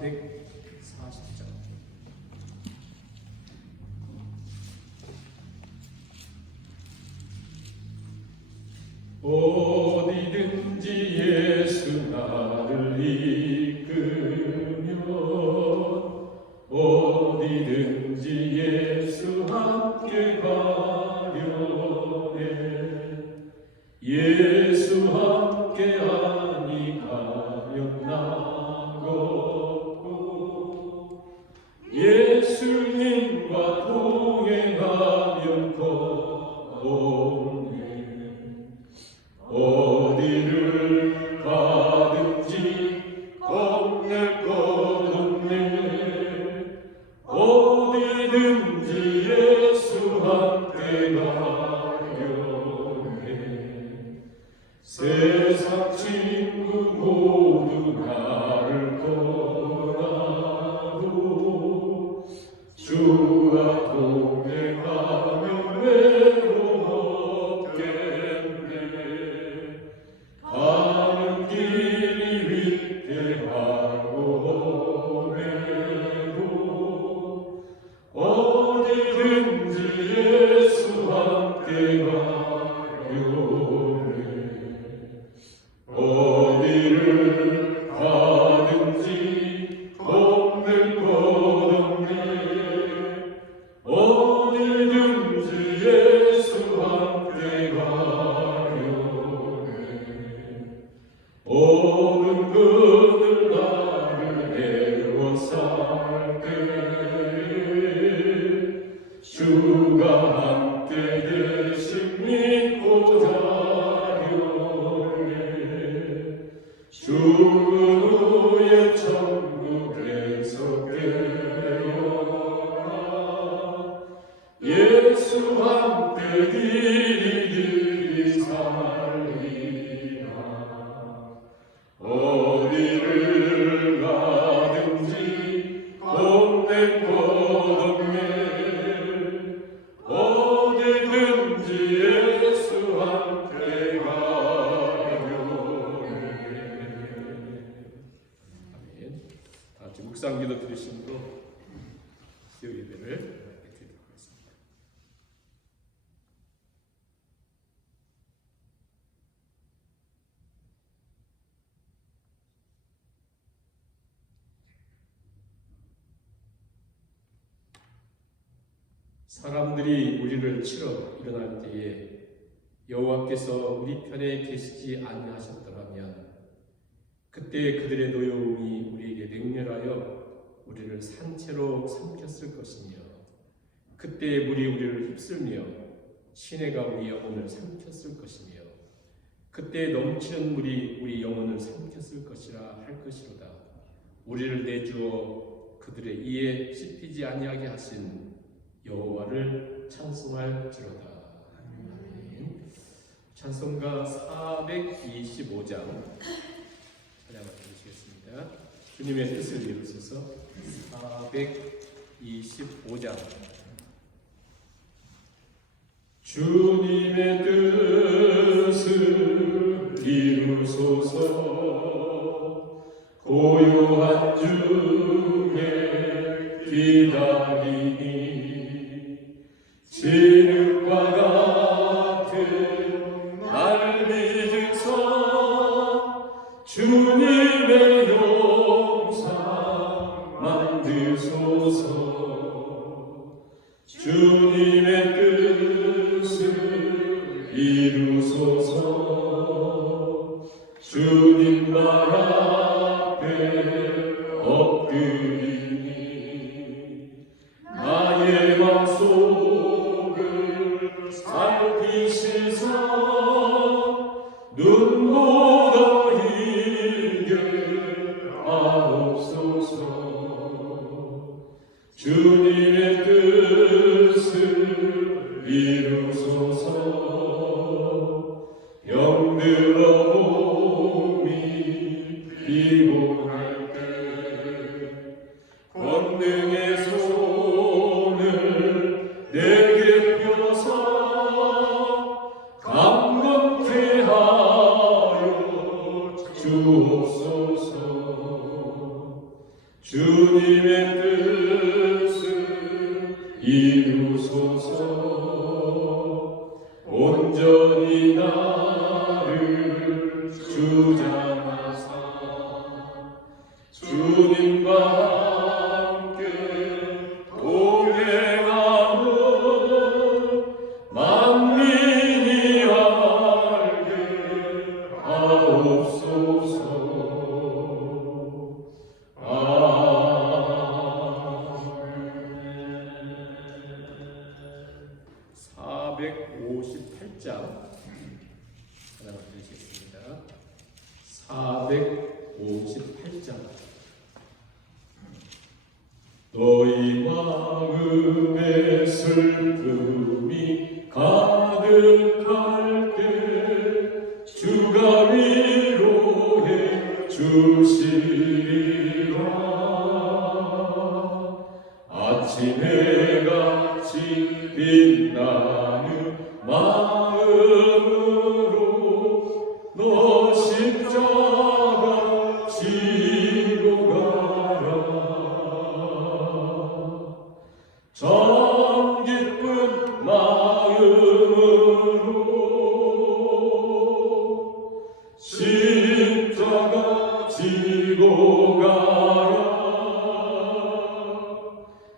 440장. 어디든지 예수 나를 이끄며 어디든지 예수 함께 가려네. 예수 함께하니 가면 나걷고 예수님과 동행하면 거없네. 어디를 가든지 겁낼 것 없네. 어디든지 예수 함께 가려네. 세상 친구 모두 나를 떠나도 주와 동행하면 외로움 없겠네. 가는 길이 위태하고 험해도 어디든지 예수 함께 가려네. 어디를 가든지 겁낼 것 없네. 어디든지 예수 함께 가려네. 오는 그늘 나를 애워살 때 주가 함께 계심 믿고 자려네. 죽은 후에 천국에서 깨어나 예수 함께 길이 살리라. 어디를 가든지 겁낼 것 없네. 어디든지 예수 함께 가려네. 아멘. 다 같이 묵상기도 들으심으로 수요 예배를 드리도록 하겠습니다. 사람들이 우리를 치러 일어날 때에 여호와께서 우리 편에 계시지 아니하셨더라면 그때 그들의 노여움이 우리에게 맹렬하여 우리를 산채로 삼켰을 것이며 그때 물이 우리를 휩쓸며 시내가 우리 영혼을 삼켰을 것이며 그때 넘치는 물이 우리 영혼을 삼켰을 것이라 할 것이로다. 우리를 내주어 그들의 이에 씹히지 아니하게 하신 여호와를 찬송할지로다. 아멘. 찬송가 425장 찬양을 드리시겠습니다. 주님의 뜻을 이루소서. 425장. 주님의 뜻을 이루소서. 고요한 중에 기다리니 진흙과 같은 날 믿으서 주님의 영상 만드소서. 주님의 뜻을 이루소서. 주님 말 앞에 엎드리니 나의 맘속을 살피시사 눈보다 이겨하옵소서. 주님의 뜻을 이루소서. 병들어 몸이 피곤할 때 권능의 손을 내게 펴서 강건케 하여 주옵소서. 주님의 뜻을 이루소서. 온전히 나를 주장하사 주님과 함께 동행하는 만민이 알게 하옵소서. 458장 하나 드리겠습니다. 458장. 너희 마음에 슬픔이 가득할 때 주가 위로해 주시리라. 아침에 같이 빛나는 마음으로 너 십자가 지고 가라. 참 기쁜 마음으로 십자가 지고 가라.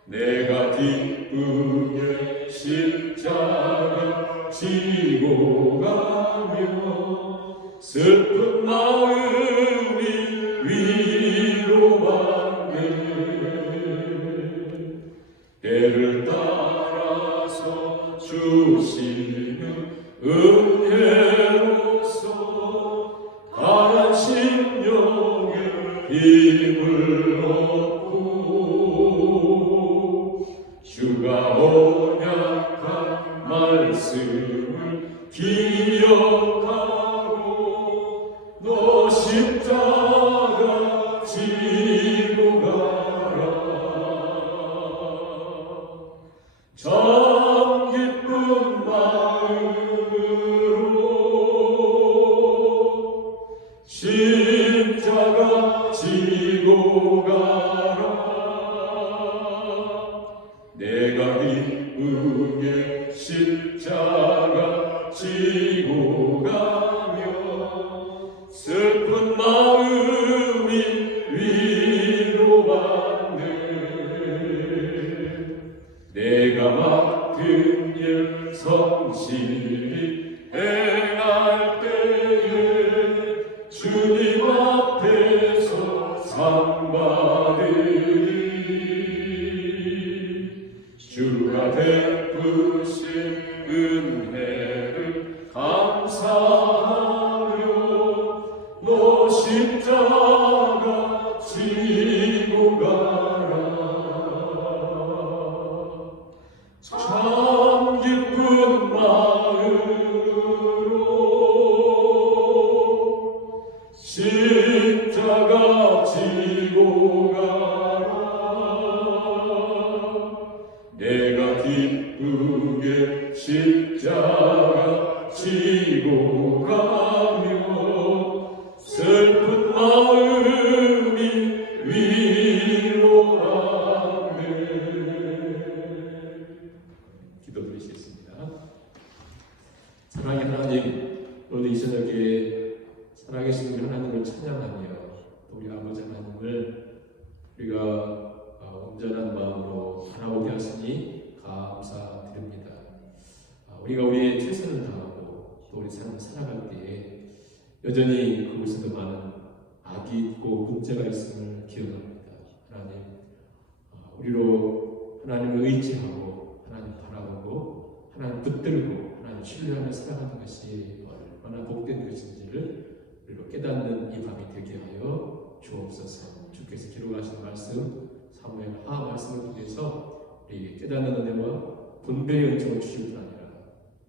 내가 기쁘게 십자가 지고 가며 슬픈 마음이 위로받네. 배를 따라서 주시는 은혜로서 가난 심령에 힘을 얻고 주가 언약한 말씀을 기억하고 너 십자가 지고 가라. 참 기쁜 마음으로 십자가 지고 가라. 내가 기쁘게 십자가 지고 가며 슬픈 마음이 위로받네. 내가 맡은 일 성실히 행할 때에 주님 앞에서 상 받으리. 주가 베푸신 은혜를 감사하며 너 십자가 지고 가라. 참 기쁜 마음으로 십자가 지고 가라. 내가 기쁘게 십자가 지고 가며 슬픈 마음이 위로하네. 기도드리겠습니다. 사랑의 하나님, 오늘 이 저녁에 살아계신 하나님을 찬양하며 우리 아버지 하나님을 우리가 온전한 마음으로 바라보게 하시니 감사드립니다. 우리가 우리의 최선을 다하고 또 우리 삶을 살아갈 때에 여전히 그곳에도 많은 악이 있고 문제가 있음을 기억합니다. 하나님, 우리로 하나님을 의지하고 하나님 바라보고 하나님 붙들고 하나님 신뢰하며 살아가는 것이 얼마나 복된 것인지를 우리로 깨닫는 이 밤이 되게 하여 주옵소서. 주께서 기록하신 말씀 사무엘 하 말씀을 통해서 우리 깨닫는 은혜와 분별의 은총을 주실 뿐 아니라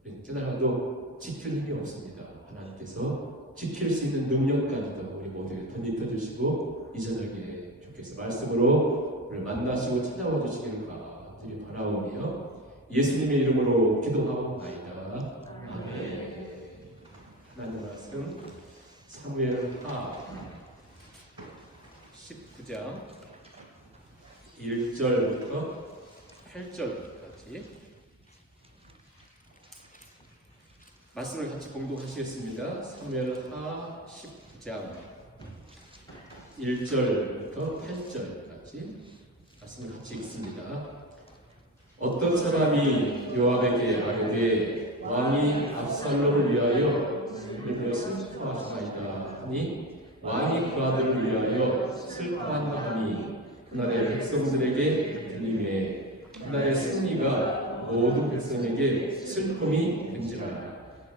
우리 깨달아도 지킬 힘이 없습니다. 하나님께서 지킬 수 있는 능력까지도 우리 모두에게 덧입혀 주시고 이 저녁에 주께서 말씀으로 우리를 만나시고 찾아와 주시기를 간절히 바라오며 예수님의 이름으로 기도하옵나이다. 아멘. 하나님의 말씀 사무엘 하 19장 1절부터 8절까지 말씀을 같이 공독하시겠습니다. 사무엘하 19장 1절부터 8절까지 말씀을 같이 읽습니다. 어떤 사람이 요압에게 말하되 왕이 압살롬을 위하여 그를 슬퍼하시나이다 하니 왕이 그 아들을 위하여 슬퍼한다 하니 그날의 백성들에게 들림에 그날의 승리가 모든 백성에게 슬픔이 된지라.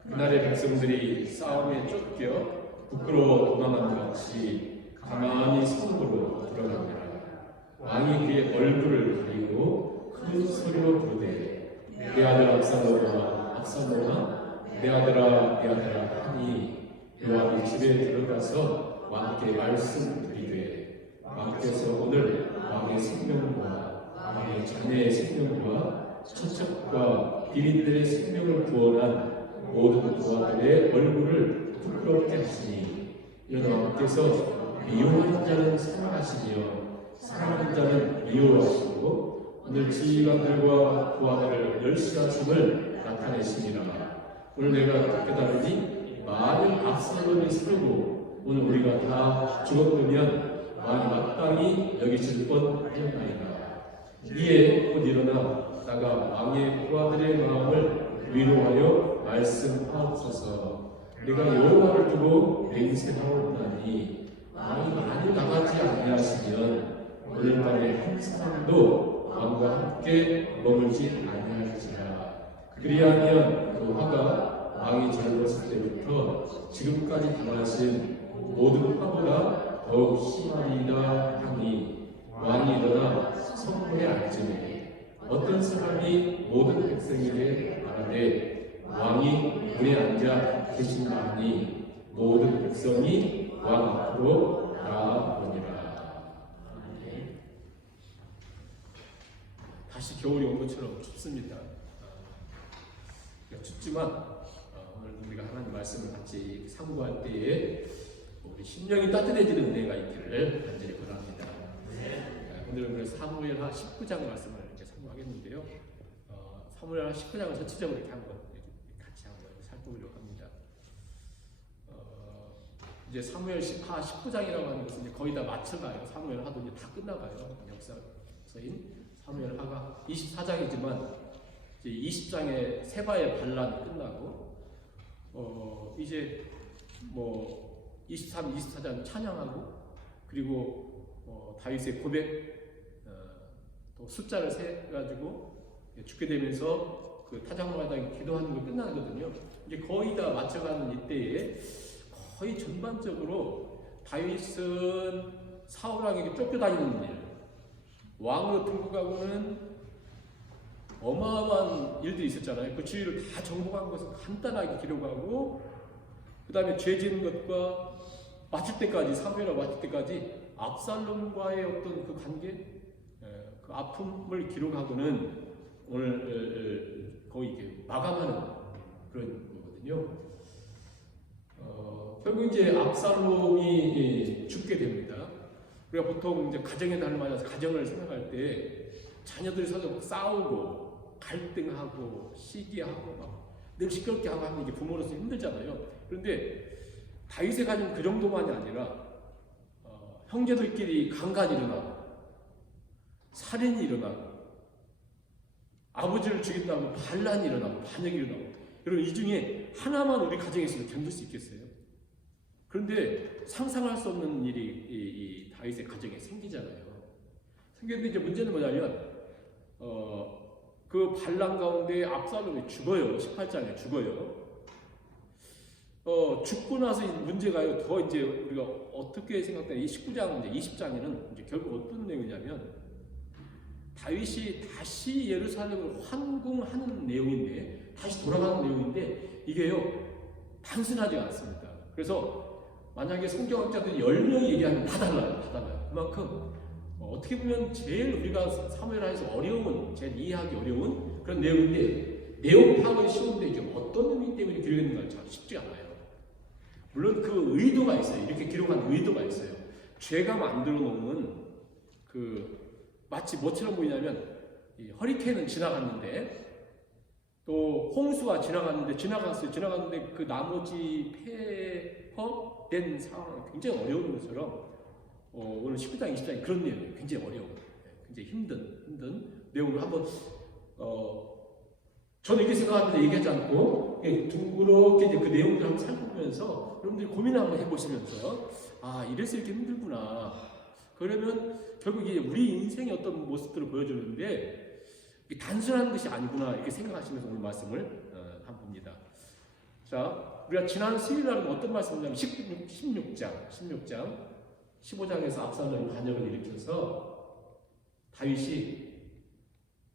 그날의 백성들이 싸움에 쫓겨 부끄러워 도망한 것 같이 가만히 성으로 들어가니라. 왕이 그의 얼굴을 가리고 큰 소리로 부르되 내 아들 압살롬아 압살롬아 내 아들아 내 아들아 하니 요압이 집에 들어가서 왕께 말씀드리되 왕께서 오늘 왕의 생명과 왕의 자녀의 생명과 처첩과 비린들의 생명을 구원한 모든 부하들의 얼굴을 부끄럽게 하시니 이는 왕께서 미워하는 자는 사랑하시며 사랑하는 자는 미워하시고 오늘 지휘관들과 부하들을 멸시하심을 나타내시니라. 오늘 내가 깨달으니 만일 압살롬이 살고 오늘 우리가 다 죽었으면 왕이 마땅히 여기실 뻔하였나이다. 이에 곧 일어나 나가 왕의 부하들의 마음을 위로하여 말씀하옵소서. 내가 여호와를 두고 맹세하옵나니 왕이 만일 나가지 아니하시면 오늘 밤에 한 사람도 왕과 함께 머물지 아니할지라. 그리하면 그 화가 왕이 젊었을 때부터 지금까지 당하신 모든 화보다 더욱 심하리라 하니 왕이 일어나 성문에 앉으니 어떤 사람이 모든 백성에게 말하되 왕이 문에 앉아 계신다 하니 모든 백성이 왕 앞으로 나아오니라. 다시 겨울이 온 것처럼 춥습니다. 춥지만 오늘 우리가 하나님 말씀을 같이 상고할 때에 우리 심령이 따뜻해지는 은혜가 있기를 간절히 바랍니다. 오늘은 그래서 사무엘하 19장 말씀을 이렇게 상고하겠는데요. 사무엘하 19장을 전체적으로 이렇게 한번 같이 한번 살펴보려고 합니다. 이제 사무엘하 19장이라고 하는 것은 이제 거의 다 맞춰가요. 사무엘하도 이제 다 끝나가요. 역사서인 사무엘하가 24장이지만 이제 20장의 세바의 반란이 끝나고 이제 뭐 23, 24장 찬양하고 그리고 다윗의 고백 또 숫자를 세 가지고 죽게 되면서 그 타작마당에 기도하는 거 끝나거든요. 이제 거의 다 맞춰가는 이때에 거의 전반적으로 다윗은 사울 왕에게 쫓겨다니는 일, 왕으로 등극하고는 어마어마한 일들이 있었잖아요. 그 주위를 다 정복한 것을 간단하게 기록하고 그 다음에 죄 지은 것과 마칠 때까지 사무엘하고 마칠 때까지 압살롬과의 어떤 그 관계, 그 아픔을 기록하고는 오늘 거의 이렇게 마감하는 그런 거거든요. 결국 이제 압살롬이 죽게 됩니다. 우리가 보통 이제 가정의 달을 맞아서 가정을 생각할 때 자녀들이 서로 싸우고 갈등하고 시기하고 막 늘 시끄럽게 하고 하면 이게 부모로서 힘들잖아요. 그런데 다윗의 가정은 그 정도만이 아니라 형제들끼리 강간이 일어나고 살인이 일어나고 아버지를 죽인다면 반란이 일어나고 반역이 일어나고 여러분 이 중에 하나만 우리 가정에 있으면 견딜 수 있겠어요? 그런데 상상할 수 없는 일이 이 다윗의 가정에 생기잖아요. 생겼는데 이제 문제는 뭐냐면 그 반란 가운데 압살롬이 죽어요. 18장에 죽어요. 죽고 나서 문제가요. 더 이제 우리가 어떻게 생각되냐? 이 19장, 이제 20장에는 이제 결국 어떤 내용이냐면 다윗이 다시 예루살렘을 환궁하는 내용인데, 다시 돌아가는 내용인데 이게요 단순하지가 않습니다. 그래서 만약에 성경학자들이 10명이 얘기하면 다 달라요. 다 달라요. 그만큼 어떻게 보면 제일 우리가 사무엘하에서 어려운, 제일 이해하기 어려운 그런 내용인데 내용 파악은 쉬운데 이게 어떤 의미 때문에 기록했는가 참 쉽지 않아요. 물론 그 의도가 있어요. 이렇게 기록한 의도가 있어요. 죄가 만들어 놓은 그 마치 뭐처럼 보이냐면 이 허리케인은 지나갔는데 또 홍수가 지나갔는데 그 나머지 폐허된 상황은 굉장히 어려운 것처럼 오늘 19장, 20장이 그런 내용이에요. 굉장히 어려운, 굉장히 힘든 내용을 한번 저는 이렇게 생각하는데 얘기하지 않고 둥그렇게 이제 그 내용들을 한번 살펴보면서 여러분들이 고민을 한번 해보시면서 이래서 이렇게 힘들구나. 그러면 결국 이제 우리 인생의 어떤 모습들을 보여주는데 단순한 것이 아니구나 이렇게 생각하시면서 오늘 말씀을 한번 봅니다. 자, 우리가 지난 수요일날은 어떤 말씀이냐면 16장 15장에서 압살롬이 반역을 일으켜서 다윗이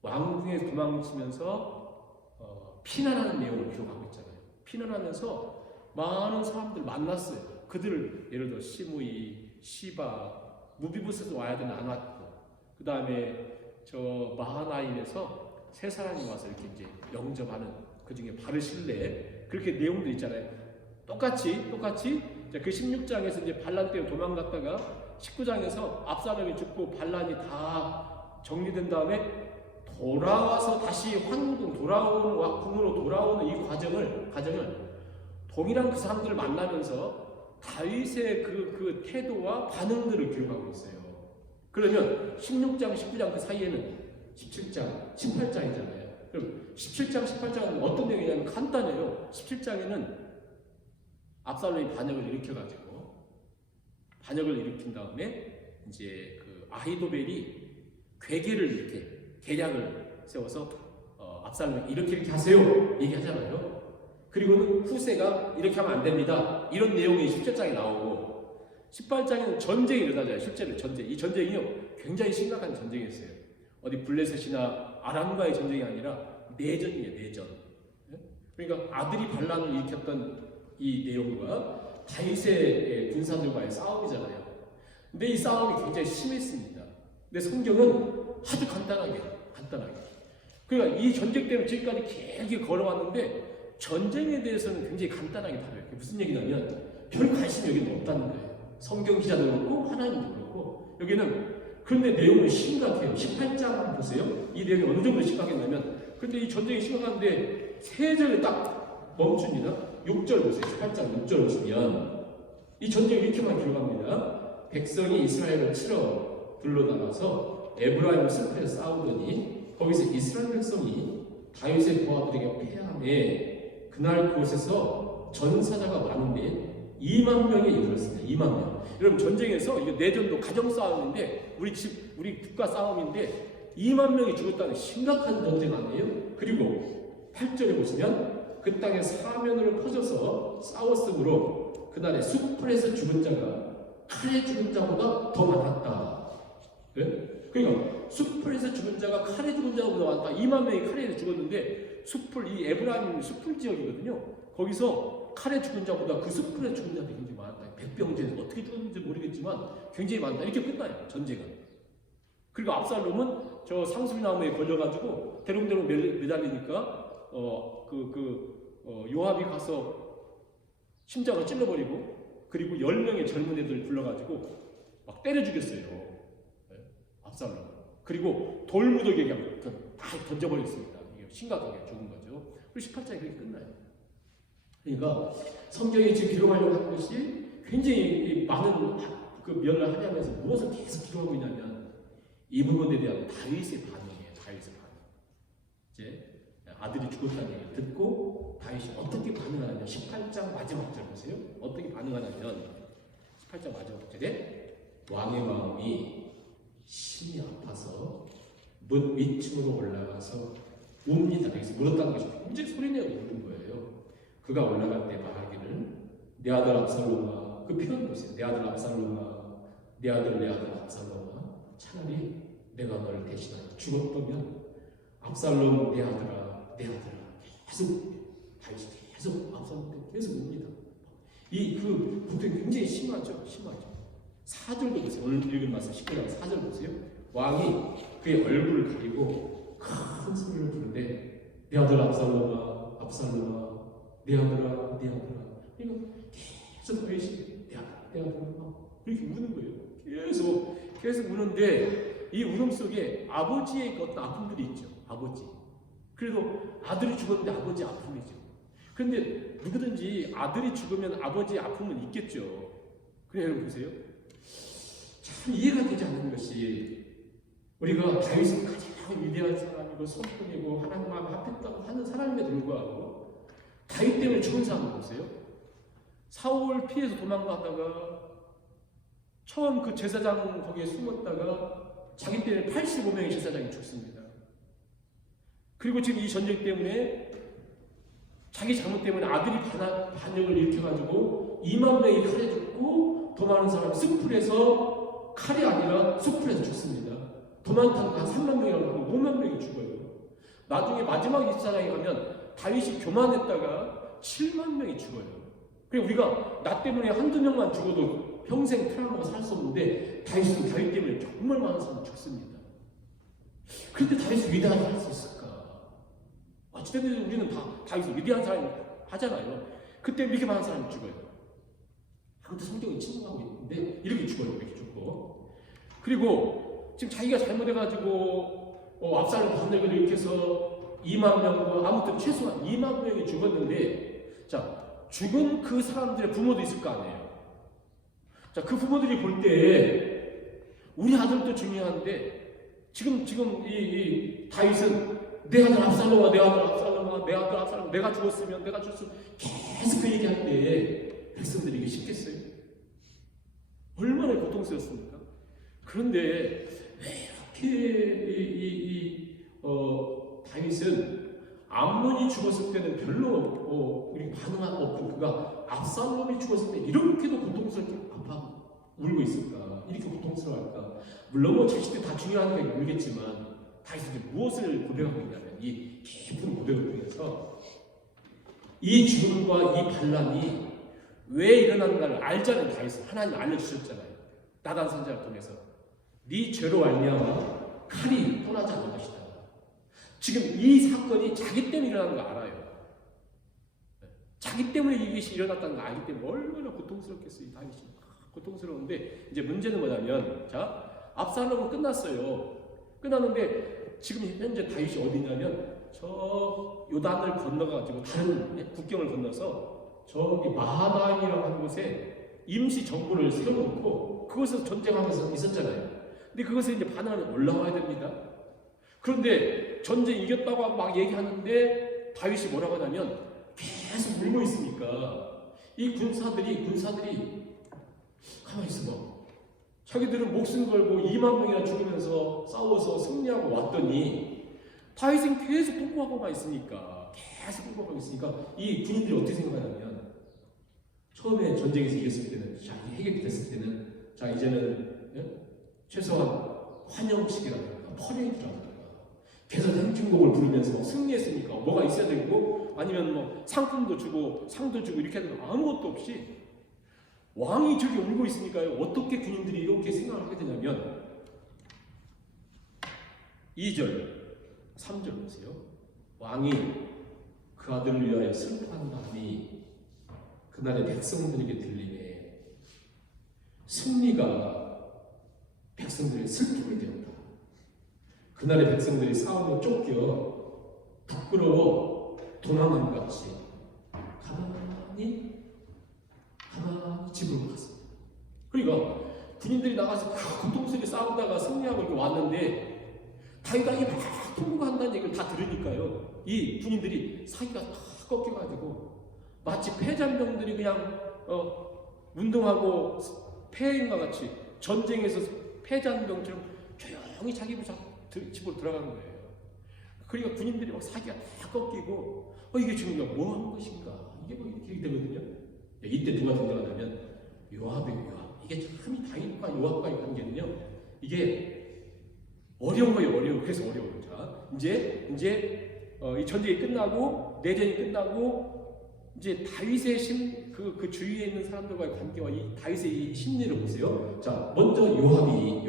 왕궁에 도망치면서 피난하는 내용을 기록하고 있잖아요. 피난하면서 많은 사람들 만났어요. 그들을 예를 들어 시므이, 시바, 무비보셋도 와야 되는데 안 왔고, 그 다음에 저 마하나임에서 세 사람이 와서 이렇게 이제 영접하는 그 중에 바르실레 그렇게 내용도 있잖아요. 똑같이 그 16장에서 이제 반란 때문에 도망갔다가 19장에서 압살롬이 죽고 반란이 다 정리된 다음에 돌아와서 다시 궁으로 돌아오는 이 과정을 동일한 그 사람들을 만나면서 다윗의 그 태도와 반응들을 기록하고 있어요. 그러면 16장, 19장 그 사이에는 17장, 18장이잖아요. 그럼 17장, 18장은 어떤 내용이냐면 간단해요. 17장에는 압살롬이 반역을 일으킨 다음에 이제 그 아히도벨이 괴계를 이렇게 계략을 세워서 압살롬이 이렇게 하세요 얘기하잖아요. 그리고는 후세가 이렇게 하면 안 됩니다. 이런 내용이 17장에 나오고 18장에는 전쟁이 일어나잖아요. 실제로 전쟁. 이 전쟁이요 굉장히 심각한 전쟁이었어요. 어디 블레셋이나 아람과의 전쟁이 아니라 내전이에요. 내전. 그러니까 아들이 반란을 일으켰던 이 내용과 다윗의 군사들과의 싸움이잖아요. 근데 이 싸움이 굉장히 심했습니다. 근데 성경은 아주 간단하게. 그러니까 이 전쟁 때문에 지금까지 길게 걸어왔는데 전쟁에 대해서는 굉장히 간단하게 다뤄요. 무슨 얘기냐면 별 관심이 여기는 없다는 거예요. 성경 기자도 그렇고 하나님도 그렇고 여기는 그런데 내용은 심각해요. 18장 보세요. 이 내용이 어느 정도 심각했냐면 근데 이 전쟁이 심각한데 세 절에 딱 멈춥니다. 6절 보세요. 18장 6절 보시면 이 전쟁을 이렇게만 기록합니다. 백성이 이스라엘을 치러 둘러나가서 에브라임 숲에서 싸우더니 거기서 이스라엘 백성이 다윗의 부하들에게 패하매 그날 그곳에서 전사자가 많은데 2만 명에 이르렀습니다. 2만 명. 여러분 전쟁에서 이게 내전도 가정 싸움인데 우리 국가 싸움인데 2만 명이 죽었다는 심각한 전쟁 아니에요? 그리고 8절에 보시면 그 땅에 사면으로 퍼져서 싸웠으므로 그날에 숲풀에서 죽은 자가 칼에 죽은 자보다 더 많았다. 네? 그러니까 숲풀에서 죽은 자가 칼에 죽은 자보다 많다. 2만 명이 칼에 죽었는데 이 에브라임 숲풀 지역이거든요. 거기서 칼에 죽은 자보다 그 숲풀에 죽은 자들이 굉장히 많았다. 백병제에서 어떻게 죽었는지 모르겠지만 굉장히 많다. 이렇게 끝나요. 전쟁은. 그리고 압살롬은 저 상수리나무에 걸려가지고 대롱대롱 매달리니까 요압이 가서 심장을 찔러버리고 그리고 10명의 젊은 애들 불러가지고 막 때려 죽였어요. 압살롬. 그리고 돌무더기에 그냥 다 던져버렸습니다. 이게 심각하게 죽은 거죠. 그리고 18장이 그렇게 끝나요. 그러니까 성경이 지금 기록하려고 하는 것이 굉장히 많은 그 면을 하냐면서 무엇을 계속 기록하고 있냐면 이 부분에 대한 다윗의 반응이에요. 다윗의 반응. 이제 아들이 죽었다는 얘기를 듣고 다윗이 어떻게 반응하느냐. 18장 마지막 절 보세요. 어떻게 반응하냐면 18장 마지막 절에 왕의 마음이 심히 아파서 문 위층으로 올라가서 웁니다. 여기서 물었다는 것이 굉장히 소리내어 우는 거예요. 그가 올라갈 때 말하기를 내 아들 압살롬아, 그 표현 보세요. 내 아들 압살롬아, 내 아들 압살롬아, 차라리 내가 너를 대신하여 죽었다면 압살롬 내 아들아 계속 다윗이 계속 압살롬 계속 웁니다. 그 고통이 굉장히 심하죠. 4절도 보세요. 오늘 읽은 말씀 19장 4절 보세요. 왕이 그의 얼굴을 가리고 큰 소리를 부르는데 내 아들 압살롬아 내 아들아 이거 계속 다윗이 내 아들아 이렇게 우는 거예요. 계속 우는데 이 울음 속에 아버지의 그 어떤 아픔들이 있죠. 아버지. 그래도 아들이 죽었는데 아버지 아픔이죠. 그런데 누구든지 아들이 죽으면 아버지의 아픔은 있겠죠. 그래 여러분 보세요. 참 이해가 되지 않는 것이 우리가 다윗은 가장 위대한 사람이고 성품이고 하나님 마음 합했다고 하는 사람임에도 불구하고 다윗 때문에 죽은 사람을 보세요. 사울 피해서 도망가다가 처음 그 제사장 거기에 숨었다가 자기 때문에 85명의 제사장이 죽습니다. 그리고 지금 이 전쟁 때문에 자기 잘못 때문에 아들이 반역을 일으켜가지고 2만 명이 칼에 죽고 더 많은 사람이 숲풀에서 칼이 아니라 숲풀에서 죽습니다. 더 많다고 한 3만 명이라고 하면 5만 명이 죽어요. 나중에 마지막 제사장에 가면 다윗이 교만했다가 7만 명이 죽어요. 그리고 우리가 나 때문에 한두 명만 죽어도 평생 트라우마가 살 수 없는데 다윗은 다윗 때문에 정말 많은 사람이 죽습니다. 그런데 다윗이 위대하게 할 수 있을까? 어찌됐든 우리는 다 다윗이 위대한 사람이 하잖아요. 그때 이렇게 많은 사람이 죽어요. 아무튼 성경이 침묵하고 있는데 이렇게 죽어요. 이렇게 죽고. 그리고 지금 자기가 잘못해가지고 압살롬 반역을 일으켜서 2만 명과 아무튼 최소한 2만 명이 죽었는데 자 죽은 그 사람들의 부모도 있을 거 아니에요. 자, 그 부모들이 볼 때 우리 아들도 중요한데 지금 이 다윗은 내 아들 압살롬아, 내 아들 압살롬아, 내 아들 압살롬, 내가 죽었으면 계속 그 얘기할 때 백성들이 이게 쉽겠어요? 얼마나 고통스럽습니까? 그런데 왜 이렇게 다윗은 암논이 죽었을 때는 별로 우리 반응하고 없고 그가 압살롬이 죽었을 때 이렇게도 고통스럽게 울고 있을까? 이렇게 고통스러워할까? 물론 뭐 자식들 다 중요하니까 울겠지만 다윗은 무엇을 고백하고 있냐면 이 깊은 고백을 통해서 이 죽음과 이 반란이 왜 일어났는가를 알자는 다윗은 하나님 알려주셨잖아요. 나단 선지자를 통해서 네 죄로 말미암아 칼이 떠나지 않을 것이다. 지금 이 사건이 자기 때문에 일어나는 거 알아요. 자기 때문에 이것이 일어났다는 거 알기 때문에 얼마나 고통스럽겠어요. 다윗이 고통스러운데 이제 문제는 뭐냐면 자 압살롬은 끝났어요. 끝났는데 지금 현재 다윗이 어디냐면 저 요단을 건너가지고 다른 국경을 건너서 저기 마하나임이라고 하는 곳에 임시 정부를 세워놓고 그곳에서 전쟁하면서 있었잖아요. 근데 그것에 이제 반환이 올라와야 됩니다. 그런데 전쟁 이겼다고 막 얘기하는데 다윗이 뭐라고 하냐면 계속 울고 있으니까 이 군사들이 가만히 있어봐. 자기들은 목숨 걸고 2만 명이나 죽으면서 싸워서 승리하고 왔더니 다윗은 계속 통곡하고만 있으니까 이 군인들이 어떻게 생각하냐면 처음에 전쟁에서 이겼을 때는 자, 해결이 됐을 때는 자 이제는 최소한 환영식이라든가 퍼레이드라든가 계속 행진곡을 부르면서 승리했으니까 뭐가 있어야 되고 아니면 뭐 상품도 주고 상도 주고 이렇게 하는 아무것도 없이 왕이 저기 울고 있으니까요. 어떻게 군인들이 이렇게 생각을 하게 되냐면 2절, 3절 보세요. 왕이 그 아들을 위하여 슬퍼한다니 그날의 백성들에게 들리네. 승리가 백성들의 슬픔이 되었다. 그날의 백성들이 싸움에 쫓겨 부끄러워 도망한 것 같이 가만히 집으로 갔습니다. 그러니까 군인들이 나가서 고통스럽게 싸우다가 승리하고 이렇게 왔는데 다윗이 막 통곡한다는 얘기를 다 들으니까요. 이 군인들이 사기가 다 꺾여가지고 마치 패잔병들이 그냥 운동하고 패인과 같이 전쟁에서 패잔병처럼 조용히 자기 집으로 들어가는 거예요. 그러니까 군인들이 막 사기가 다 꺾이고 이게 지금 뭐 하는 것인가 이게 뭐 이렇게 되거든요. 이때 누가 등장하냐면 요압이에요. 이게 참 다윗과 요압과의 관계는요. 이게 어려운 거예요. 어려워. 그래서 어려워요. 자, 이제 이 전쟁이 끝나고 내전이 끝나고 이제 다윗의 그 주위에 있는 사람들과의 관계와 이 다윗의 이 심리를 보세요. 자, 먼저 요압이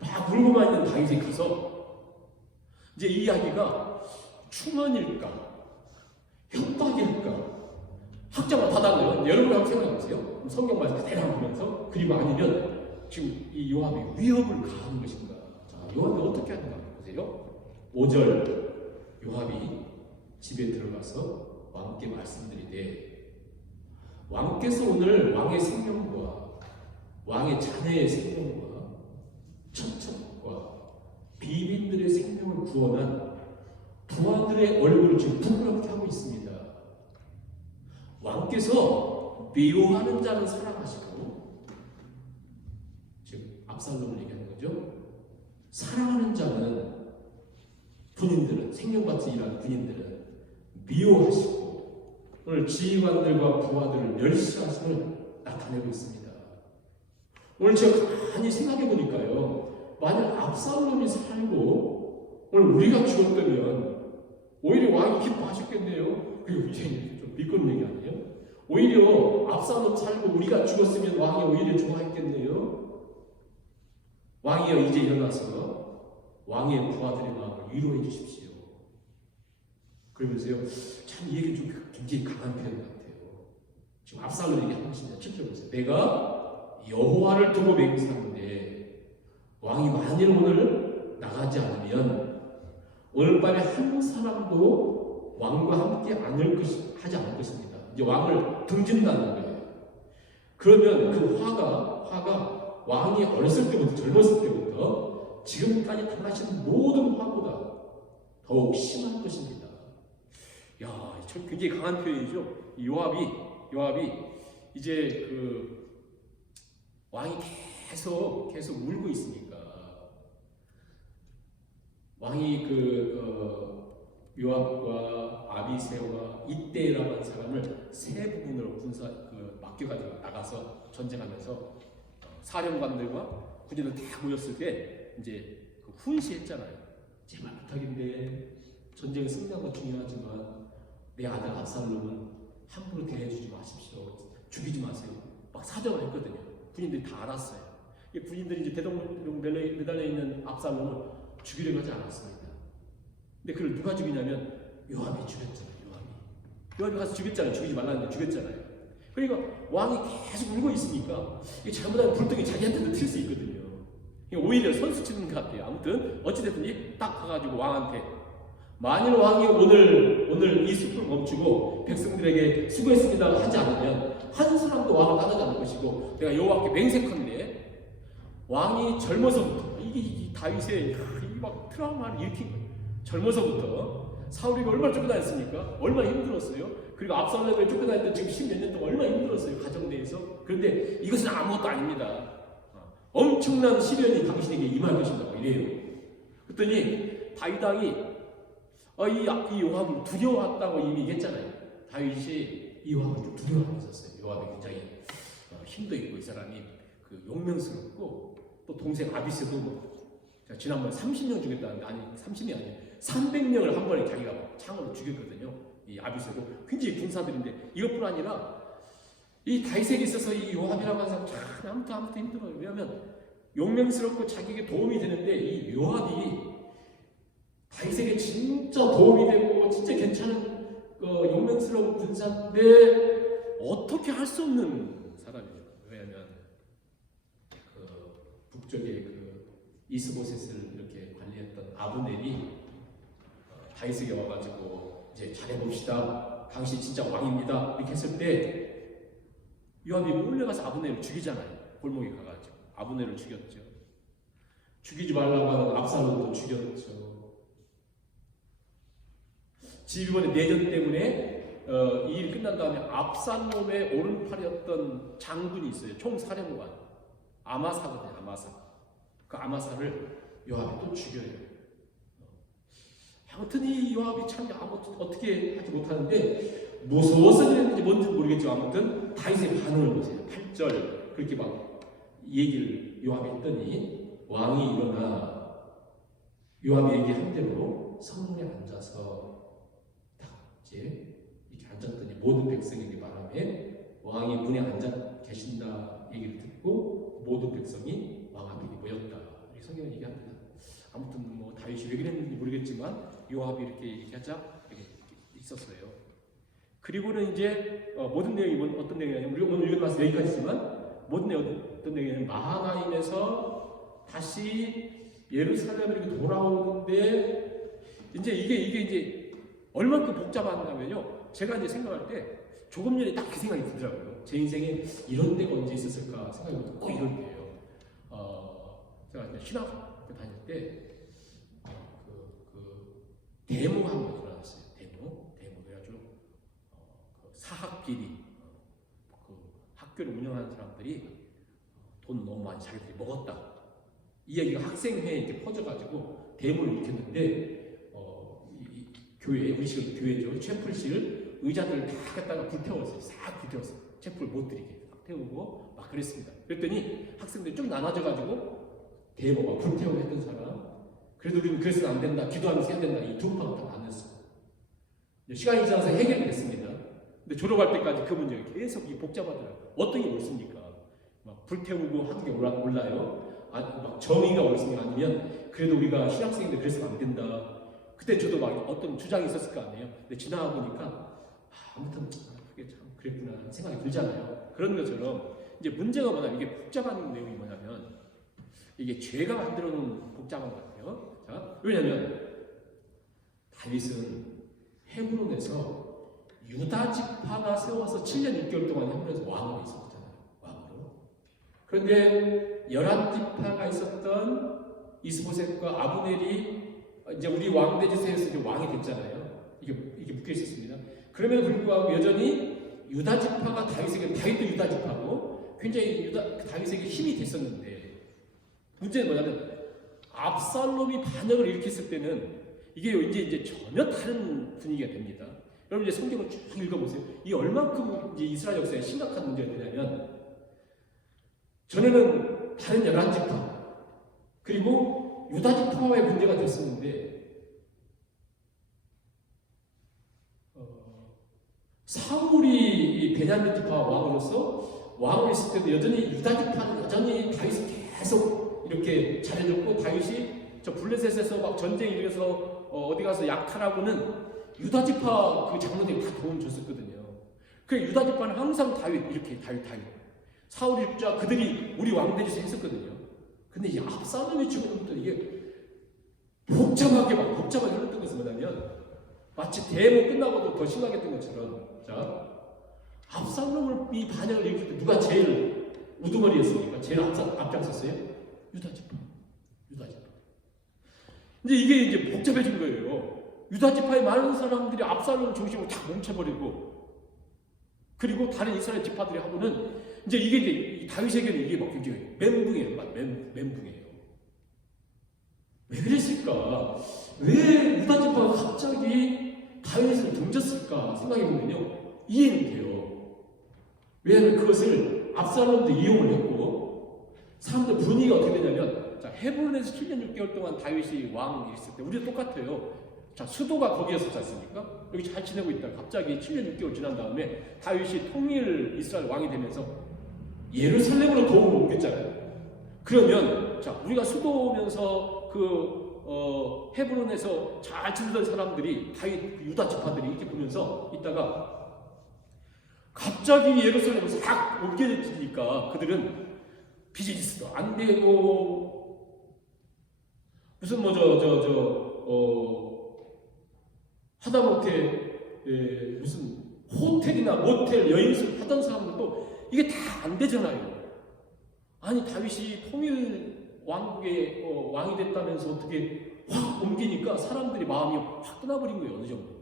막 울고만 있는 다윗이 가서 이제 이 이야기가 충언일까 협박일까 학자가 다 달라요. 여러분 한번 생각해보세요. 성경 말씀 그대로 보면서 그리고 아니면 지금 이 요압이 위협을 가하는 것인가 어떻게 하는가 보세요. 5절 요압이 집에 들어가서 왕께 말씀드리되 왕께서 오늘 왕의 생명과 왕의 자녀의 생명과 천척과 비빈들의 생명을 구원한 부하들의 얼굴을 지금 부끄럽게 하고 있습니다. 왕께서 미워하는 자는 사랑하시고, 지금 압살롬을 얘기하는 거죠. 사랑하는 자는 군인들은, 생명같이 일하는 군인들은 미워하시고 오늘 지휘관들과 부하들을 멸시하심을 나타내고 있습니다. 오늘 제가 가만히 생각해 보니까요, 만약 압살롬이 살고 오늘 우리가 죽었다면 오히려 왕이 기뻐하셨겠네요. 그리고 이제 좀 비꼬는 얘기 아니에요? 오히려 압살롬 살고 우리가 죽었으면 왕이 오히려 좋아했겠네요. 왕이여 이제 일어나서 왕의 부하들의 마음을 위로해 주십시오. 그러면서요, 참 이 얘기 좀 굉장히 강한 표현 같아요. 지금 압살롬에게 하는 것입니다. 7절 보세요. 내가 여호와를 두고 맹세하는데 왕이 만일 오늘 나가지 않으면 오늘 밤에 한 사람도 왕과 함께 하지 않을 것입니다. 이제 왕을 등진다는 거예요. 그러면 그 화가 왕이 어렸을 때부터, 젊었을 때부터 지금까지 당하신 모든 화보다 더욱 심한 것입니다. 야, 참 굉장히 강한 표현이죠. 요압이 이제 그 왕이 계속 울고 있으니까 왕이 요압과 아비새와 이때라고 하는 사람을 세 부분으로 맡겨가지고 나가서 전쟁하면서 사령관들과 군인들 다 모였을 때 이제 훈시했잖아요. 제발 부탁인데 전쟁에 승리한 건 중요하지만 내 아들 압살롬은 함부로 대해주지 마십시오. 죽이지 마세요. 막 사정을 했거든요. 군인들이 다 알았어요. 군인들이 이제 대동령 매달려 있는 압살롬을 죽이려고 하지 않았습니다. 근데 그걸 누가 죽이냐면 요압이 죽였잖아요. 요압이 가서 죽였잖아요. 죽이지 말라는데 죽였잖아요. 그러니까 왕이 계속 울고 있으니까 이게 잘못하면 불똥이 자기한테도 튈 수 있거든요. 오히려 선수 치는 것 같아요. 아무튼 어찌됐든지 딱 가가지고 왕한테, 만일 왕이 오늘 이 숲을 멈추고 백성들에게 수고했습니다 하지 않으면 한 사람도 왕을 따르지 않을 것이고, 내가 여호와께 맹세컨대 왕이 젊어서부터 이 다윗의 막 트라우마를 일으킨 거예요. 젊어서부터 사울이가 얼마나 쫓겨다녔습니까? 얼마나 힘들었어요. 그리고 압살롬을 쫓겨다녔던 지금 10몇 년 동안 얼마나 힘들었어요. 가정 내에서. 그런데 이것은 아무것도 아닙니다. 엄청난 시련이 당신에게 임할 것입니다. 이래요. 그랬더니 다윗 왕이 이 요압을 두려워했다고 이미 얘기했잖아요. 다윗이 이 요압을 좀 두려워하고 있었어요. 요압이 굉장히 힘도 있고 이 사람이 용맹스럽고, 또 동생 아비새도 지난번에 30명 죽였다는데, 아니 30명이 아니에요. 300명을 한 번에 자기가 창으로 죽였거든요. 이 아비새도 굉장히 군사들인데, 이것뿐 아니라 이 다윗에게 있어서 이 요압이라고 하는 사람 참 아무튼 힘들어요. 왜냐하면 용맹스럽고 자기에게 도움이 되는데, 이 요압이 다윗에게 진짜 도움이 되고 진짜 괜찮은 용맹스러운 군사인데 어떻게 할 수 없는 사람이에요. 왜냐하면 북쪽의 이스보셋을 이렇게 관리했던 아브넬이 다윗에게 와가지고 이제 잘해봅시다, 당신 진짜 왕입니다 이렇게 했을 때 요압이 몰려가서 아브넬을 죽이잖아요. 골목에 가가지고 아브넬을 죽였죠. 죽이지 말라고 하는 압살롬도 죽였죠. 지금 이번에 내전 때문에 이 일이 끝난 다음에 압살롬의 오른팔이었던 장군이 있어요. 총사령관 아마사거든요. 아마사. 그 아마사를 요압이 또 죽여요. 아무튼 이 요압이 참 어떻게 하지 못하는데, 무서워서 그랬는지 뭔지 모르겠지만 아무튼 다윗의 반응을 보세요. 8절 그렇게 막 얘기를 요압이 했더니 왕이 일어나 요압이 얘기한 대로 성문에 앉아서 이제 이렇게 앉았더니 모든 백성에게 말하며 왕이 문에 앉아 계신다 얘기를 듣고 모든 백성이 왕 앞에 모였다. 이렇게 성경은 얘기합니다. 아무튼 뭐 다윗이 왜 그랬는지 모르겠지만 요압이 이렇게 얘기하자 이렇게 있었어요. 그리고는 이제 모든 내용이 어떤 내용이냐면, 우리가 오늘 읽은 말씀 여기까지지만 모든 내용이 어떤 내용이냐면, 마하나임에서 다시 예루살렘으로 돌아오는데 이제 이게 이제 얼만큼 복잡한가면요. 제가 이제 생각할 때 조금 전에 딱 그 생각이 들더라고요. 제 인생에 이런 데가 언제 있었을까 생각이 꼭 이럴 때예요. 제가 이제 신학교 다닐 때 데모 한번 일어났어요. 데모 그래가지고 그 사학 비리 그 학교를 운영하는 사람들이 돈 너무 많이 자기들이 먹었다. 이 얘기가 학생회에 이렇게 퍼져가지고 데모를 일으켰는데 이 교회 우리 지금 교회죠. 채플실 의자들을 다 갖다가 불태웠어요. 싹 불태웠어요. 채플 못 드리게 막 태우고 막 그랬습니다. 그랬더니 학생들이 좀 나눠져가지고 데모 막 불태우고 했던 사람. 그래도 우리는 그래서는 안 된다. 기도하면서 해야 된다. 이 두 파가 다 나눴어요. 시간이 지나서 해결이 됐습니다. 근데 졸업할 때까지 그 문제가 계속 복잡하더라고요. 어떤 게 옳습니까? 막 불태우고 하는 게 올라요. 막 정의가 옳습니까? 아니면 그래도 우리가 신학생인데 그래서는 안 된다. 그때 저도 막 어떤 주장이 있었을 거 아니에요. 근데 지나가 보니까 아무튼 그게 참 그랬구나 생각이 들잖아요. 그런 것처럼 이제 문제가 뭐냐면 이게 복잡한 내용이 뭐냐면 이게 죄가 만들어 놓은 복잡한 것 같아요. 자, 왜냐면 다윗은 헤브론에서 유다 지파가 세워서 7년 6개월 동안 헤브론에서 왕으로 있었잖아요. 왕으로. 그런데 11지파가 있었던 이스보셋과 아브넬이 이제 우리 왕대지세에서 이제 왕이 됐잖아요. 이게 묶여 있었습니다. 그럼에도 불구하고 여전히 유다 지파가 다윗도 유다 지파고 굉장히 다윗에게 힘이 됐었는데 문제는 뭐냐면 압살롬이 반역을 일으켰을 때는 이게 이제 전혀 다른 분위기가 됩니다. 여러분 이제 성경을 쭉 읽어보세요. 이 얼만큼 이제 이스라엘 역사에 심각한 문제가 되냐면 전에는 다른 11지파 그리고 유다 지파와의 문제가 됐었는데 사울이 베냐민 지파 왕으로서 왕을 있을 때도 여전히 유다 지파는 여전히 다윗을 계속 이렇게 잘해줬고 다윗이 저 블레셋에서 막 전쟁 일어서 어디 가서 약탈하고는 유다 지파 그 장로들이 다 도움 줬었거든요. 그 유다 지파는 항상 다윗 사울 일자 그들이 우리 왕들에서 했었거든요. 근데 이 압살롬이 죽으면부터 이게 복잡하게 흘렀던 것은 뭐냐면 마치 대모 끝나고도 더 심하겠던 것처럼 자 압살롬을 이 반역을 일으킬 때 누가 제일 우두머리였습니까? 제일 앞장섰어요? 유다 지파. 이제 이게 이제 복잡해진 거예요. 유다 지파의 많은 사람들이 압살롬을 중심으로 다 뭉쳐버리고 그리고 다른 이스라엘 지파들이 하고는 이제 이게 이제 다윗에게는 이게 막 굉장히 멘붕이에요. 왜 그랬을까? 왜 유다 지파가 갑자기 다윗을 등졌을까 생각해보면요 이해는 돼요. 왜냐하면 그것을 압살롬도 이용을 했고 사람들 분위기가 어떻게 되냐면 자 헤브론에서 7년 6개월 동안 다윗이 왕이 있을 때 우리도 똑같아요. 자 수도가 거기였었지 않습니까? 여기 잘 지내고 있다가 갑자기 7년 6개월 지난 다음에 다윗이 통일 이스라엘 왕이 되면서 예루살렘으로 도움을 옮겼잖아요. 그러면 자 우리가 수도면서 헤브론에서 잘 지내던 사람들이 다윗 유다 지파들이 이렇게 보면서 있다가 갑자기 예루살렘으로 싹 옮겨지니까 그들은 비즈니스도 안 되고 무슨 하다못해 무슨 호텔이나 모텔 여행을 하던 사람들도 이게 다 안 되잖아요. 아니 다윗이 통일 왕국의 왕이 됐다면서 어떻게 확 옮기니까 사람들이 마음이 확 떠나버린 거예요. 어느 정도.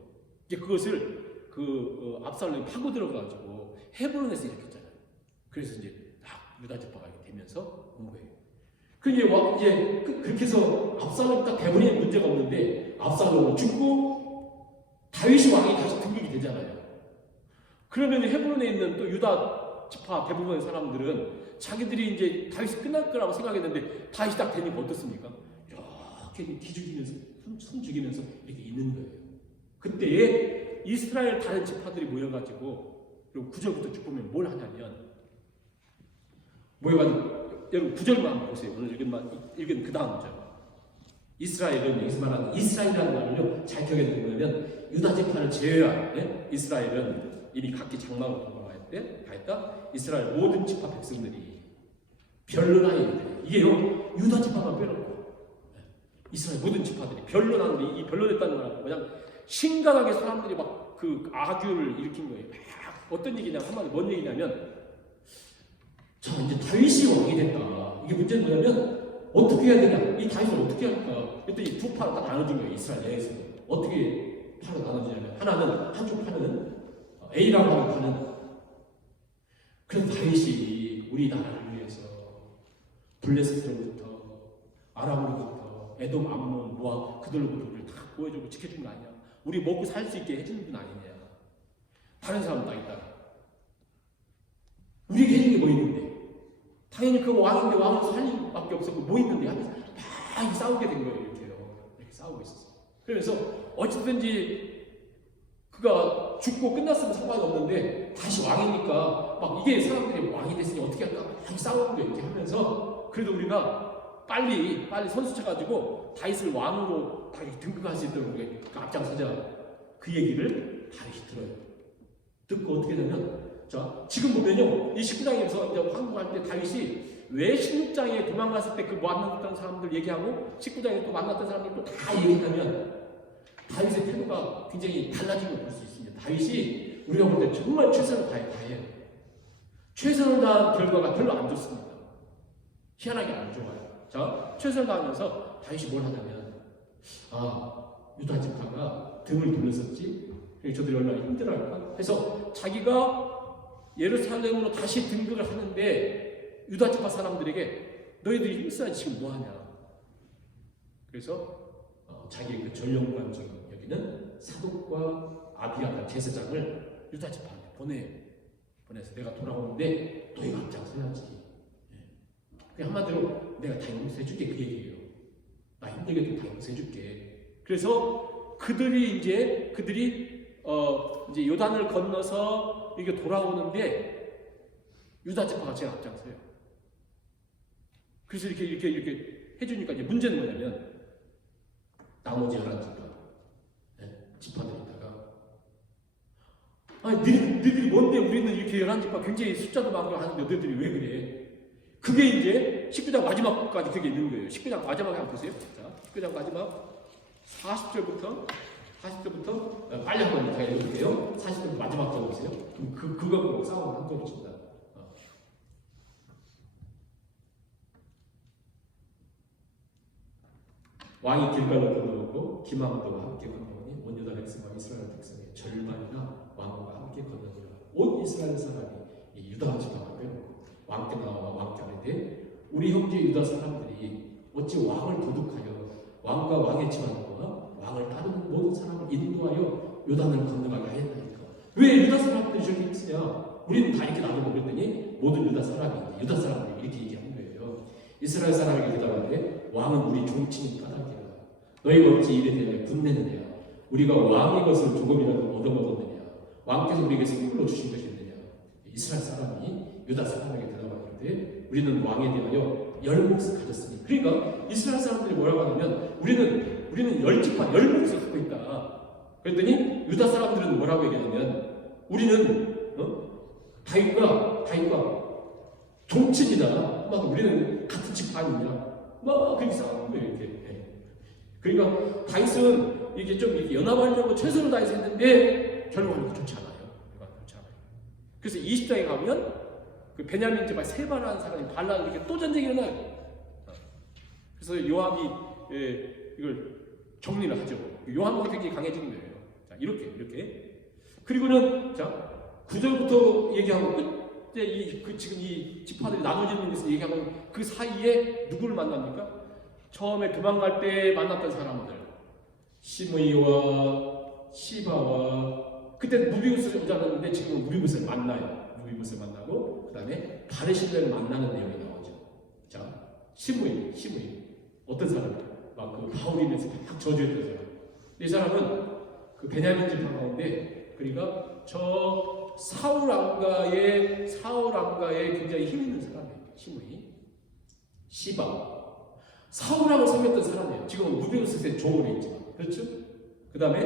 이제 그것을 압살롬이 파고 들어가가지고 헤브론에서 일으켰잖아요. 그래서 이제 딱 유다 지파가 되면서 온 거예요. 이제 그렇게 해서 압살롬이 딱 대부분의 문제가 없는데 압살롬은 죽고 다윗이 왕이 다시 등극이 되잖아요. 그러면 헤브론에 있는 또 유다 지파 대부분의 사람들은 자기들이 이제 다윗이 끝날 거라고 생각했는데 다윗이 딱 되니까 어떻습니까? 이렇게 기죽이면서 숨죽이면서 이렇게 있는 거예요. 그때에 이스라엘 다른 지파들이 모여가지고 그리고 9절부터 쭉 보면 뭘 하냐면 모여가지고 여러분 9절만 보세요. 오늘 읽은 그 다음 절. 이스라엘은 여기서 말하는 이스라엘이라는 말을요 잘 기억해 두면 유다 지파를 제외한 이스라엘은 이미 각기 장막으로 돌아갈 때 다했다. 이스라엘 모든 지파 백성들이 별로 나이 이게요 유다 지파만 빼놓고 이스라엘 모든 지파들이 변론하는데, 이 변론했다는 말은 그냥 심각하게 사람들이 막 그 악유를 일으킨 거예요. 막 어떤 얘기냐, 한마디 뭔 얘기냐면, 자 이제 다윗이 왕이 됐다. 이게 문제는 뭐냐면 어떻게 해야 되냐, 이 다윗을 어떻게 할까? 그랬더니 두 파로 딱 나눠진 거예요. 이스라엘 내에서 어떻게 파로 나눠지냐면, 하나는 한쪽 파는 A라고 하는 파는, 그래서 다윗이 우리 나라를 위해서 블레셋으로부터 아람으로부터 에돔, 암몬, 모압 그들로부터 우리를 다 보여주고 지켜준 거 아니야? 우리 먹고 살 수 있게 해주는 분 아니냐? 다른 사람 다 있다. 우리에게 해준 게 뭐 있는데? 당연히 그 왕인데 왕은 살 일밖에 없었고 뭐 있는데 하면서 막 싸우게 된 거예요. 이렇게 싸우고 있었어. 그러면서 어쨌든지 그가 죽고 끝났으면 상관없는데 다시 왕이니까 막 이게 사람들이 왕이 됐으니 어떻게 할까 막 싸우는 거예요. 이렇게 하면서 그래도 우리가 빨리 선수 쳐가지고 다윗을 왕으로 다 등극할 수 있도록 우리가 앞장서자. 그 얘기를 다윗이 들어요. 듣고 어떻게 되면, 자 지금 보면요, 이 19장에서 이제 황궁할 때 다윗이 왜 16장에 도망갔을 때 그 만났던 사람들 얘기하고 19장에 또 만났던 사람들 또 다 얘기하면 다윗의 태도가 굉장히 달라진 걸 볼 수 있습니다. 다윗이 우리가 볼 때 정말 최선을 다해요. 최선을 다한 결과가 별로 안 좋습니다. 희한하게 안 좋아요. 자, 최선을 다하면서 다윗이 뭘 하냐면, 유다 지파가 등을 돌렸었지. 저들이 얼마나 힘들어할까? 그래서 자기가 예루살렘으로 다시 등극을 하는데 유다 지파 사람들에게 너희들이 힘써야지 지금 뭐 하냐? 그래서 자기의 그 전령관처럼 여기는 사독과 아비아다 제사장을 유다 지파한테 보내서 내가 돌아오는데 너희가 앞장서야지. 그 한마디로 내가 다 용서해줄게, 그 얘기예요. 나 힘들게도 다 용서해줄게. 그래서 그들이 이제 요단을 건너서 이게 돌아오는데 유다 지파가 제일 앞장서요. 그래서 이렇게 해주니까 이제 문제는 뭐냐면 나머지 11지파 지파들에다가 너희들이 뭔데 우리는 이렇게 11지파 굉장히 숫자도 많고 하는데 너희들이 왜 그래? 그게 이제 19장 마지막까지 그게 있는 거예요. 19장 마지막에 한번 보세요. 자, 19장 마지막 40절부터 빨리 한번 다 읽어볼게요. 40절 마지막 절 보세요. 그럼 그거 보고 싸움을 한 거입니다. 왕이 길갈로 건너오고 기망도와 함께 건너오니 온 유다 백성과 이스라엘 백성의 절반이나 왕과 함께 건너니라. 온 이스라엘 사람이 이 유다 지파가 빼놓고 왕께 나와 왕께 아뢰되 우리 형제 유다 사람들이 어찌 왕을 도둑하여 왕과 왕의 집안과 왕을 따르는 모든 사람을 인도하여 요단을 건너가게 하였나이까. 왜 유다 사람들이 저렇게 힘쓰냐? 우리는 다 이렇게 놔두고 그랬더니 모든 유다 사람들이 이렇게 얘기하는 거예요. 이스라엘 사람에게 대답하되 왕은 우리 종친인 까닭이라. 너희가 어찌 이래 대하여 분내느냐? 우리가 왕의 것을 조금이라도 얻어먹었느냐? 왕께서 우리에게 선물로 주신 것이 있느냐? 이스라엘 사람이 유다 사람에게 대답하는데 우리는 왕에 대하여 10몫을 가졌으니. 그러니까 이스라엘 사람들이 뭐라고 하냐면 우리는 10지파 10몫을 갖고 있다. 그랬더니 유다 사람들은 뭐라고 얘기하냐면 우리는 다윗과 종친이다. 막 우리는 같은 지파 아니냐. 막 그렇게 싸우는 거예요. 이렇게. 그러니까 다윗은 이게 좀 이렇게 연합하려고 최선을 다해서 했는데 결과는 좋지 않아요. 그래서 20장에 가면 그 베냐민 지파 세바라는 사람이 발라를 이렇게 또 전쟁이 일어나요. 그래서 요압이 이걸 정리를 하죠. 요압이 굉장히 강해지는 거예요. 자, 이렇게. 그리고는 자 9절부터 얘기하고 끝에 지금 이 지파들이 나눠지는 것을 얘기하고 그 사이에 누구를 만납니까? 처음에 도망갈 때 만났던 사람들, 시므이와 시바와 그때 무비우스를 오자는데 지금은 무비우스를 만나요. 무비우스를 만나고 그 다음에 바르실레를 만나는 내용이 나오죠. 자, 시므이 어떤 사람이에요? 막 그 바울이면서 막 저주했던 사람. 이 사람은 그 베냐민 지파 가운데 그러니까 저 사울 왕가의 굉장히 힘 있는 사람이에요. 시므이, 시바. 사울 왕을 섬겼던 사람이에요. 지금은 무비우스의 종으로 있지만 그렇죠? 그 다음에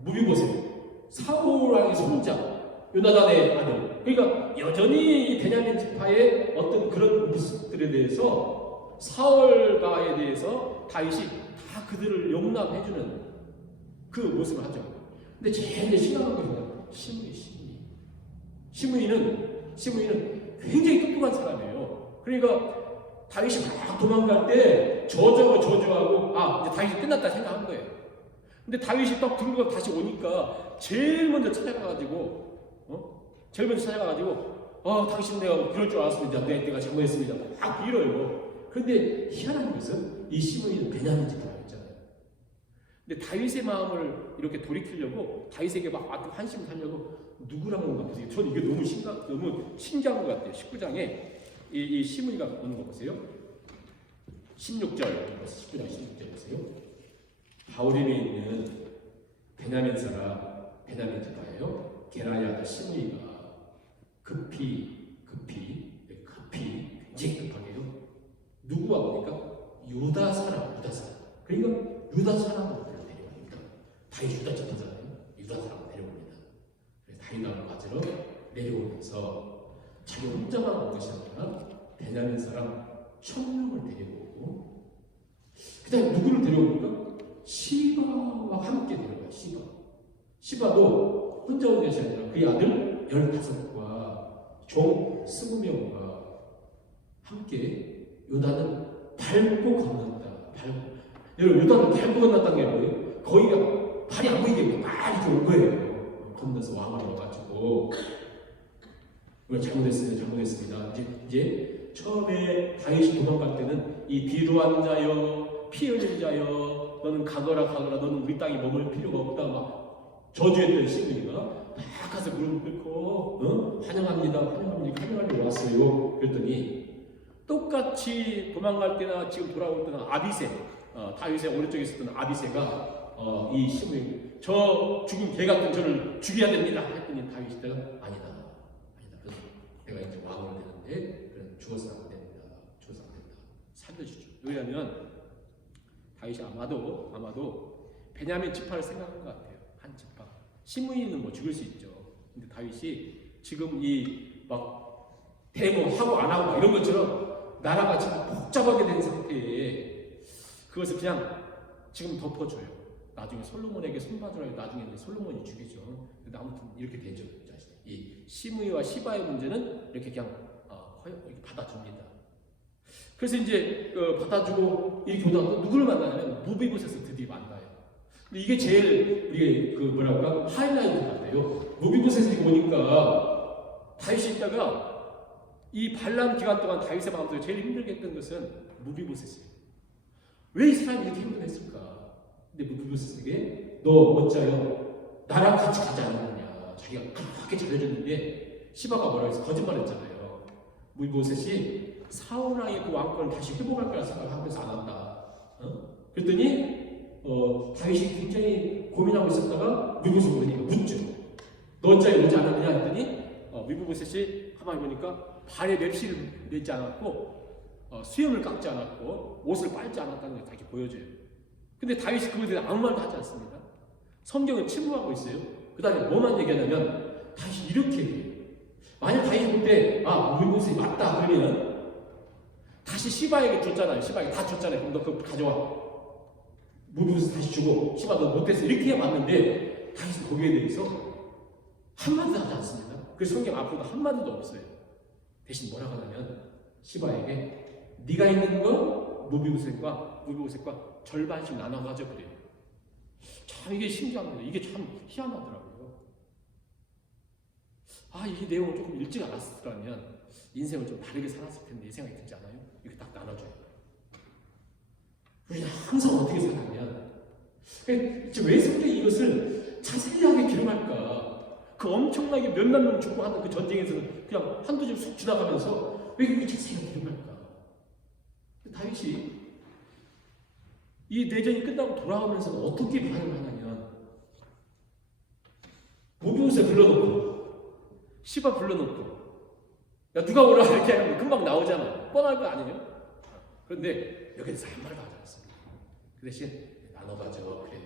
무비보셋. 사울 왕의 손자, 요나단의 아들. 그러니까 여전히 이 베냐민 지파의 어떤 그런 모습들에 대해서 사울가에 대해서 다윗이 다 다 그들을 용납해주는 그 모습을 하죠. 근데 제일 심각한 것은 시므이는 굉장히 똑똑한 사람이에요. 그러니까 다윗이 막 도망갈 때 저주하고 이제 다윗이 끝났다 생각한 거예요. 근데 다윗이 딱 들고 다시 오니까 제일 먼저 찾아가가지고 당신 내가 그럴 줄 알았습니다. 내가 잘못했습니다. 막 빌어요. 그런데 희한한 것은 이 시므이는 베냐민 지파였잖아요. 근데 다윗의 마음을 이렇게 돌이키려고 다윗에게 막 환심을 하려고 누구랑 오는 거 보세요. 저는 이게 너무 신기한 것 같아요. 19장에 이 시므이가 오는 거 보세요. 16절, 19장 16절 보세요. 바울임에 있는 베냐민 사람, 베냐민 지파예요. 게라야 아들 시므이가 급히 굉장히 급하게요. 누구와 보니까 유다 사람. 그러니까 유다 사람을 데려옵니다. 다윗 유다 집하잖아요. 유다 사람을 데려옵니다. 그래서 다윗왕을 맞으러 내려오면서 자기 혼자만 온 것이 아니라 베냐민 사람 1000명을 데리고 오고, 그 다음에 누구를 데려옵니까? 시바와 함께 데려가요. 시바도 혼자 온 것이 아니라 그의 아들 15과 종 20명과 함께 요단을 밟고 건넌다. 여러분, 요단을 밟고 건넜다는 게 뭐예요? 거기가 발이 안 보이게 막 이렇게 온 거예요. 건너서 왕을 얻어가지고. 잘못했습니다. 이제 처음에 다윗이 도망갈 때는 이 비루한 자여, 피 흘린 자여, 너는 가거라, 너는 우리 땅에 머물 필요가 없다, 막 저주했던 시므이가 막 가서 무릎 꿇고 환영하러 왔어요. 그랬더니 똑같이 도망갈 때나 지금 돌아올 때나 아비새, 다윗의 오른쪽에 있었던 아비새가 이 시므이, 저 죽은 개 같은 저를 죽여야 됩니다 했더니 다윗이 아니다. 그래서 내가 이제 왕을 되는데 그런 죽어서 안 됩니다. 살려주죠. 왜냐하면 다윗이 아마도 베냐민 지파를 생각한 것 같아요. 한 지파. 시므이는 뭐 죽을 수 있죠. 근데 다윗이 지금 이 막 대모하고 안 하고 이런 것처럼 나라가 지금 복잡하게 된 상태에 그것을 그냥 지금 덮어줘요. 나중에 솔로몬에게 손봐주라고 나중에 이제 솔로몬이 죽이죠. 근데 아무튼 이렇게 되죠. 이 시므이와 시바의 문제는 이렇게 그냥 이렇게 받아줍니다. 그래서 이제 받아주고 이렇게 오다가 누구를 만나냐면 무비보셋을 드디어 만나요. 근데 이게 제일 우리 하이라이트 같아요. 무비보셋이 오니까 다윗이 있다가 이 반란 기간 동안 다윗의 마음속에 제일 힘들게 했던 것은 무비보셋이에요. 왜 이 사람이 이렇게 힘들었을까? 근데 무비보셋에게 너 어짜요? 나랑 같이 가지 않았느냐? 자기가 그렇게 잘해줬는데 시바가 뭐라고 해서 거짓말했잖아요. 무비보셋이 사울왕의 그 왕권을 다시 회복할 거라 생각하면서 안 한다. 그랬더니 다윗이 굉장히 고민하고 있었다가 무비보셋이 오니까 묻죠. 너 어짜요? 오지 않았느냐? 했더니 무비보셋이 가만히 보니까 발에 맵시를 내지 않았고 수염을 깎지 않았고 옷을 빨지 않았다는 게 이렇게 보여져요. 근데 다윗이 그거에 대해서 아무 말도 하지 않습니다. 성경은 침묵하고 있어요. 그 다음에 뭐만 얘기하냐면 다윗이 이렇게 얘기해요. 만약 다윗이 볼 때 무비보셋이 맞다 그러면 다시 시바에게 줬잖아요. 시바에게 다 줬잖아요. 그럼 너 그거 가져와. 무비보셋 다시 주고 시바 너 못했어. 이렇게 해봤는데 다윗은 거기에 대해서 한마디도 하지 않습니다. 그래서 성경 앞으로도 한마디도 없어요. 대신 뭐라고 하냐면 시바에게 네가 있는 거 무비보셋과 절반씩 나눠 가져 그래요. 참 이게 신기합니다. 이게 참 희한하더라고요. 이 내용을 조금 일찍 알았으라면 인생을 좀 다르게 살았을 텐데 이 생각이 들지 않아요? 이렇게 딱 나눠줘요. 우리는 항상 어떻게 살았냐? 왜 성경이 이것을 자세하게 기록할까? 그 엄청나게 몇만 명 죽고 하는 그 전쟁에서는 그냥 한두 줄 쑥 지나가면서 왜 그렇게 자세하게 기록할까? 다윗이 이 내전이 끝나고 돌아오면서 어떻게 반응을 하냐면 무비보셋 불러놓고 시바 불러놓고 야 누가 오라 이렇게 하면 금방 나오잖아. 뻔할 거 아니에요? 그런데 여기서 한 말도 하지 않습니다. 그 대신 나눠가지고 그래요.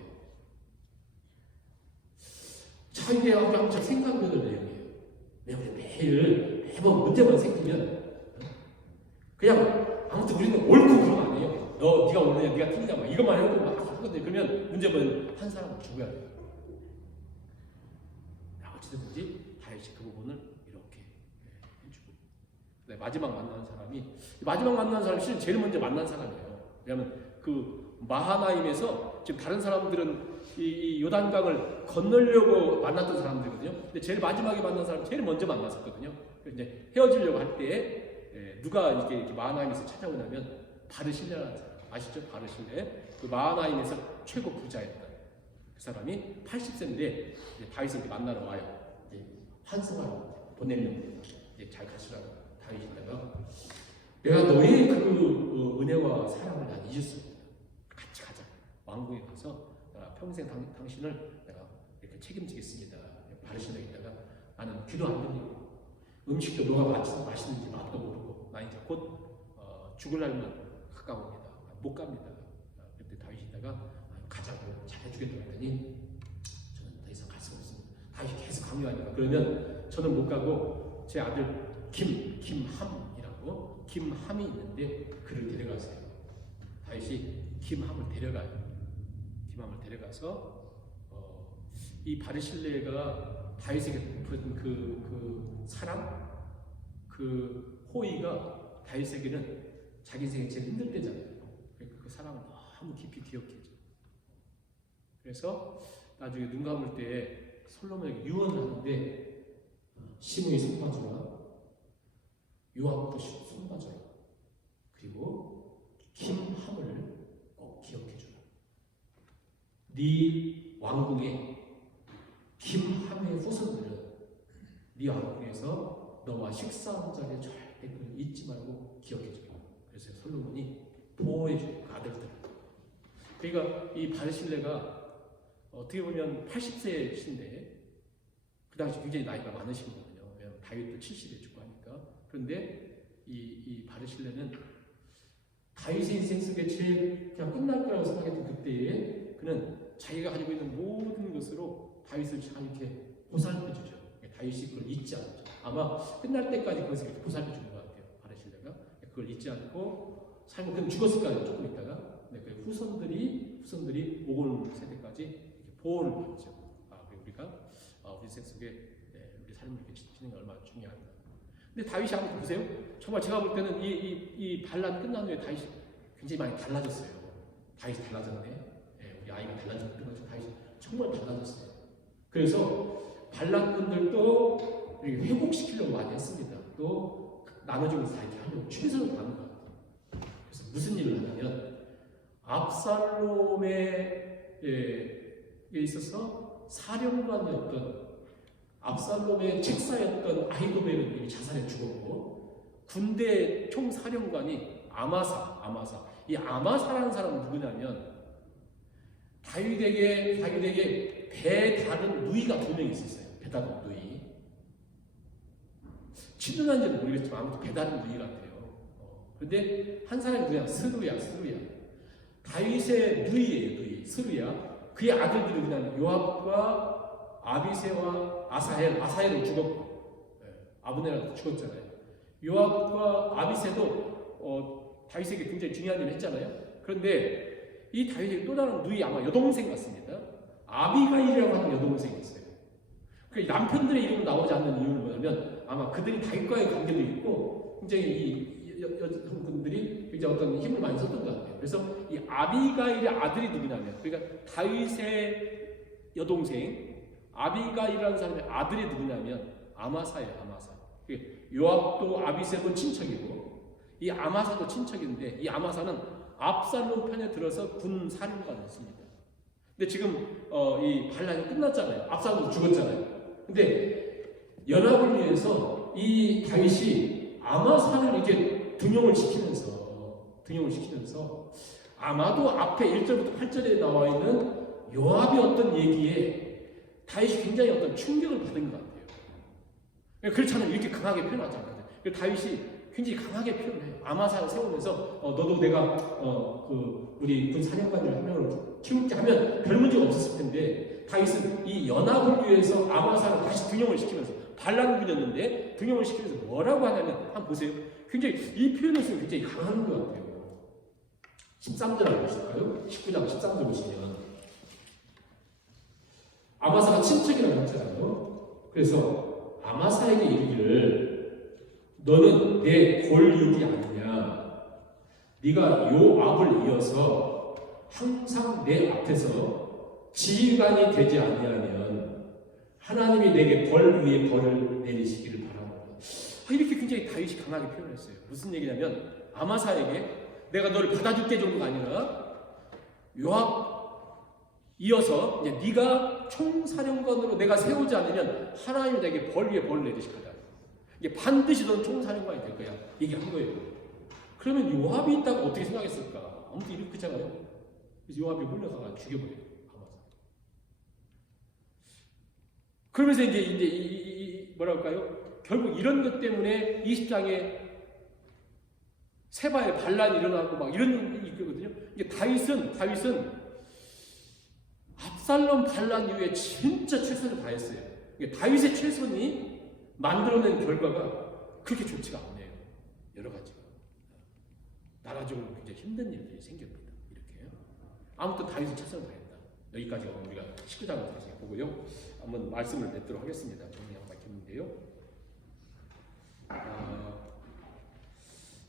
자, 이게 항상 생각하는 내용이에요. 매번 문제만 생기면 그냥 아무튼 우리는 옳고 그런 거 아니에요. 네가 옳느냐, 네가 틀리냐, 막 이것만 해놓고 막 하거든요. 그러면 문제는 한 사람은 죽어야 돼요. 어찌됐든지 다윗이 그 부분을 이렇게 해주고. 네, 마지막 만난 사람이 실은 제일 먼저 만난 사람이에요. 왜냐하면 그 마하나임에서 지금 다른 사람들은 이 요단강을 건너려고 만났던 사람들이거든요. 근데 제일 마지막에 만난 사람 제일 먼저 만났었거든요. 이제 헤어지려고 할 때에 누가 이렇게 마하나임에서 찾아오냐면 바르실레라는 사람 아시죠? 바르실레. 그 마하나임에서 최고 부자였던 그 사람이 80세인데 다윗을 만나러 와요. 환송하러 보내는 잘 가시라고 다윗이다가 내가 너의 그 은혜와 사랑을 난 잊을 수 없다. 같이 가자. 왕궁에 가서 평생 당신을 내가 이렇게 책임지겠습니다. 바르실레에 있다가 나는 귀도 안 들리고 음식도 너가 맛있는지 맛도 모르고 나 이제 곧 죽을 날만 가까웁니다. 못 갑니다. 그때 다윗이 있다가 가자고 잘해주겠다고 했더니 저는 더 이상 갈 수가 없습니다. 다윗이 계속 강요하니까 그러면 저는 못 가고 제 아들 김함이라고 김함이 있는데 그를 데려가세요. 다윗이 김함을 데려가요. 김함을 데려가서 이 바르실레가 다윗에게 베푼 그 사랑, 그 호의가 다윗에게는 자기 인생이 제일 힘들 때잖아요. 그 사랑을 너무 깊이 기억해줘. 그래서 나중에 눈 감을 때 솔로몬에게 유언을 하는데 시므이 손봐주라, 요압도 손봐주라, 그리고 김함을 꼭 기억해주라. 네 왕궁에 김함의 후손들은 네 왕궁에서 너와 식사한 자리에 절대 그걸 잊지 말고 기억해주라. 그래서 솔로몬이 보호해주고 아들들. 그러니까 이 바르실레가 어떻게 보면 80세신데 그 당시 굉장히 나이가 많으신 거거든요. 왜냐하면 다윗도 70에 죽고 하니까. 그런데 이 바르실레는 다윗의 인생 속에 제일 그냥 끝날 거라고 생각했던 그때에 그는 자기가 가지고 있는 모든 것으로 다윗을 참 이렇게 보살펴주죠. 다윗이 그걸 잊지 않죠. 아마 끝날 때까지 그것을 이렇게 보살펴주는 것 같아요. 바르실레가 그걸 잊지 않고 삶을 그냥 죽었을 거예요. 조금 있다가. 그 후손들이 오골 세대까지 이렇게 보호를 받죠. 그리고 우리가 우리 인생 속에 우리 삶을 이렇게 지키는 게 얼마나 중요한가. 근데 다윗이 한번 보세요. 정말 제가 볼 때는 이 반란 끝난 후에 다윗이 굉장히 많이 달라졌어요. 다윗이 달라졌네. 우리 아이가 달라졌던 것처럼 다윗이 정말 달라졌어요. 그래서 반란군들도 회복시키려고 많이 했습니다. 또 나눠주면서 다 이렇게 하려고 최선을 다하는 것 같아요. 그래서 무슨 일을 하냐면 압살롬에 있어서 사령관이었던 압살롬의 책사였던 아히도벨은 이미 자살해 죽었고 군대 총사령관이 아마사. 이 아마사라는 사람은 누구냐면 다윗에게 배 다른 누이가 2명 있었어요. 배 다른 누이. 친근한지는 모르겠지만 아무튼 배 다른 누이 같아요. 그런데 한 사람이 누구냐? 스루야. 다윗의 누이예요. 스루야. 그의 아들들이 그냥 요압과 아비새와 아사헬은 죽었고 아브넬도 죽었잖아요. 요압과 아비새도 다윗에게 굉장히 중요한 일을 했잖아요. 그런데 이 다윗의 또 다른 누이 아마 여동생 같습니다. 아비가일이라고 하는 여동생이 있어요. 그 남편들의 이름은 나오지 않는 이유는 뭐냐면 아마 그들이 다윗과의 관계도 있고 굉장히 이 여성분들이 굉장히 어떤 힘을 많이 썼던 것 같아요. 그래서 이 아비가일의 아들이 누구냐면 그러니까 다윗의 여동생 아비가일이라는 사람의 아들이 누구냐면 아마사예요. 요압도 아비셉은 친척이고 이 아마사도 친척인데 이 아마사는 압살롬 편에 들어서 군 사령관이었습니다. 근데 지금 이 반란이 끝났잖아요. 압살롬도 죽었잖아요. 근데 연합을 위해서 이 다윗이 아마사를 이렇게 등용을 시키면서 아마도 앞에 1절부터 8절에 나와 있는 요압의 어떤 얘기에 다윗이 굉장히 어떤 충격을 받은 것 같아요. 그렇잖아요. 이렇게 강하게 표현하지 않거든요. 다윗이 굉장히 강하게 표현해요. 아마사를 세우면서 너도 내가 우리 군 사령관을 한 명으로 키울게 하면 별 문제가 없었을 텐데 다윗은 이 연합을 위해서 아마사를 다시 등용을 시키면서 반란군이었는데 등용을 시키면서 뭐라고 하냐면 한번 보세요. 굉장히 이 표현을 쓰면 굉장히 강한 것 같아요. 13절 한번 보실까요? 19장 13절 보시면 아마사가 친척이라고 했잖아요. 그래서 아마사에게 이르기를 너는 내 골육이 아니냐. 네가 요압을 이어서 항상 내 앞에서 지휘관이 되지 아니하면 하나님이 내게 벌 위에 벌을 내리시기를 바랍니다. 이렇게 굉장히 다윗이 강하게 표현했어요. 무슨 얘기냐면 아마사에게 내가 너를 받아줄게 정도가 아니라 요압 이어서 이제 네가 총사령관으로 내가 세우지 않으면 하나님이 내게 벌 위에 벌을 내리실 거다. 이게 반드시 너는 총사령관이 될 거야. 얘기한 거예요. 그러면 요압이 있다고 어떻게 생각했을까? 아무튼 이렇게 그잖아요. 그래서 요압이 몰려가서 죽여버려요. 아마사. 그러면서 이제 뭐랄까요? 결국 이런 것 때문에 20장에 세바에 반란이 일어나고 막 이런 일이 있거든요. 이게 다윗은 압살롬 반란 이후에 진짜 최선을 다했어요. 다윗의 최선이 만들어낸 결과가 그렇게 좋지가 않네요. 여러 가지가. 나라적으로 굉장히 힘든 일들이 생깁니다. 이렇게. 아무튼 다윗은 최선을 다했다. 여기까지가 우리가 19장을 다시 보고요. 한번 말씀을 맺도록 하겠습니다. 정리하고 밝혔는데요.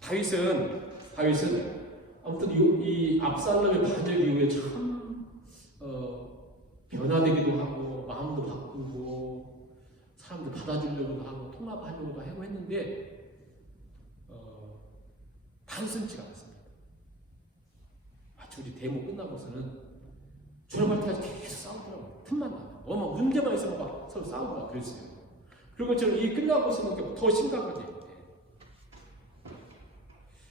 다윗은 아무튼 이 압살롬의 반역 이후에 참 변화되기도 하고 마음도 바꾸고 사람들 받아주려고도 하고 통합하려고도 하고 했는데 단순치가 않습니다. 마치 우리 데모 끝나고서는 졸업할 때까지 계속 싸우더라고요. 틈만 나면 문제만 있으면 막 서로 싸우고 그랬어요. 그런 것처럼 이 끝나고서는 더 심각하게.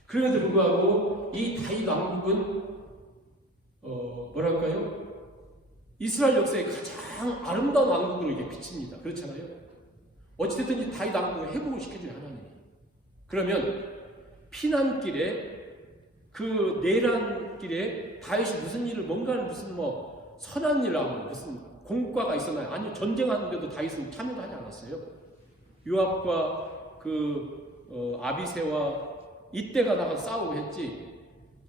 그럼에도 불구하고 이 다윗 왕국은 뭐랄까요? 이스라엘 역사의 가장 아름다운 왕국으로 이게 비칩니다. 그렇잖아요? 어찌됐든 이 다윗 왕국을 회복을 시켜줘요, 하나님이. 그러면 피난길에 그 내란길에 다윗이 무슨 일을 뭔가를 무슨 선한 일을 하고 무슨 공과가 있었나요? 아니요, 전쟁하는데도 다윗은 참여도 하지 않았어요. 요압과 아비새와 이때가 나가 싸우고 했지.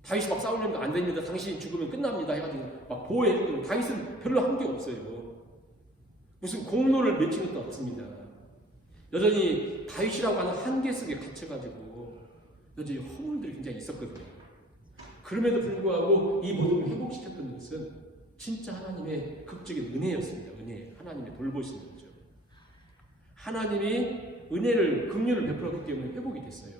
다윗이 막 싸우려면 안 됩니다. 당신이 죽으면 끝납니다. 해가지고 막 보호해주고 다윗은 별로 한 게 없어요. 무슨 공로를 맺힌 것도 없습니다. 여전히 다윗이라고 하는 한계 속에 갇혀가지고 여전히 허물들이 굉장히 있었거든요. 그럼에도 불구하고 이 모든 걸 회복시켰던 것은 진짜 하나님의 극적인 은혜였습니다. 은혜. 하나님의 돌보신 거죠. 하나님이 은혜를, 긍휼을 베풀었기 때문에 회복이 됐어요.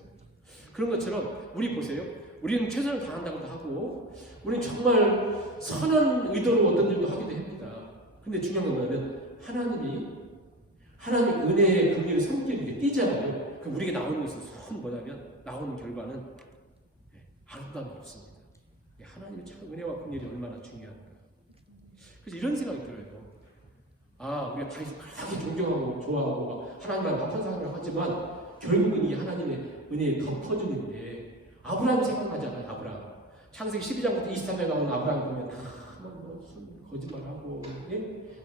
그런 것처럼 우리 보세요. 우리는 최선을 다한다고도 하고 우리는 정말 선한 의도로 어떤 일도 하기도 합니다. 근데 중요한 건 뭐냐면 하나님 은혜의 긍휼의 성격이 띄잖아요. 그럼 우리에게 나오는 것은 뭐냐면 나오는 결과는 아름다움이 없습니다. 하나님의 참 은혜와 긍휼이 얼마나 중요한가. 그래서 이런 생각이 들어요. 우리가 다윗을 그렇게 존경하고 좋아하고 하나님과 합한 사람을 하지만 결국은 이 하나님의 은혜에 덮어주는데 아브라함 생각나잖아요. 아브라함. 창세기 12장부터 23장에 나오는 아브라함 보면 거짓말하고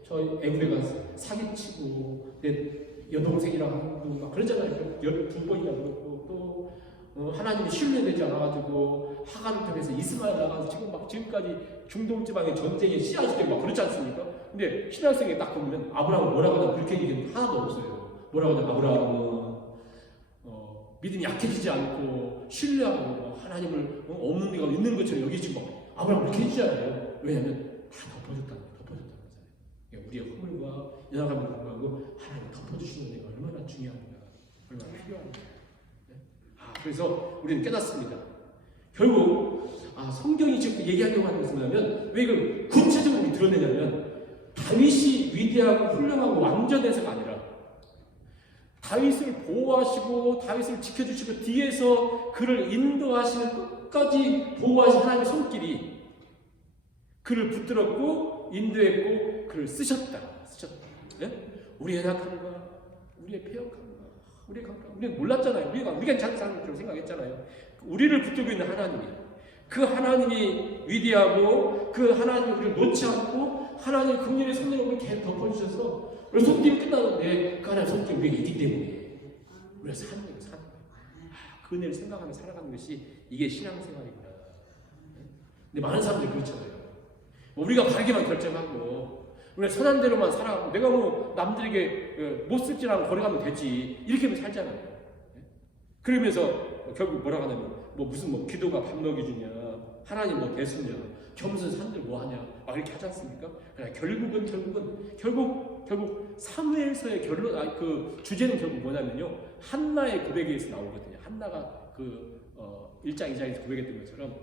저 애브레가 사기치고 내 여동생이랑 하고 막 그러잖아요. 12번이나 그렇고 또 하나님이 신뢰되지 않아가지고 하간을 통해서 이스마엘 나가서 지금까지 중동 지방의 전쟁에 씨앗이 되고 막 그렇지 않습니까? 근데 신앙생에 딱 보면 아브라함은 뭐라고 하냐 그렇게 얘기는 하나도 없어요. 뭐라고 하냐 아브라함은 믿음이 약해지지 않고 신뢰하고 하나님을 없는 데가 있는 것처럼 여기지 아브라함 그렇게 해주잖아요. 왜냐하면 다 덮어줬다는 거잖아요. 우리의 허물과 연약함을 불구하고 하나님 덮어주시는 데가 얼마나 중요한가, 얼마나 필요한가. 그래서 우리는 깨닫습니다. 결국 성경이 지금 얘기하려고 하는 것은 뭐냐면 왜 이걸 구체적으로 드러내냐면 다윗이 위대하고 훌륭하고 완전해서가 아니라 다윗을 보호하시고 다윗을 지켜주시고 뒤에서 그를 인도하시는 끝까지 보호하신 하나님의 손길이 그를 붙들었고 인도했고 그를 쓰셨다. 네? 우리의 연약함과 우리의 패역함과 우리의 강함 우리는 몰랐잖아요. 우리가 괜찮은 사람처럼 생각했잖아요. 우리를 붙들고 있는 하나님이 그 하나님이 위대하고 그 하나님이 우리를 놓지 않고 하나님의 긍휼의 손으로 우리를 계속 덮어주셔서 우리 손길이 끝나는데 그 하나님의 손길이 우리에게 있기 때문에 우리가 사는 거예요. 그 은혜를 생각하며 살아가는 것이 이게 신앙생활입니다. 근데 많은 사람들이 그렇잖아요. 뭐 우리가 바르게만 결정하고 우리가 선한 대로만 살아가고 내가 뭐 남들에게 못 쓸지라고 걸어가면 되지 이렇게만 살잖아요. 그러면서 결국 뭐라고 하냐면 뭐 무슨 뭐 기도가 밥 먹여주냐 하나님 뭐 대수냐 겸손 산들 뭐 하냐 막 이렇게 하지 않습니까? 그러나 결국 사무엘서의 결론 그 주제는 결국 뭐냐면요 한나의 고백에서 나오거든요. 한나가 그 1장 2장에서 고백했던 것처럼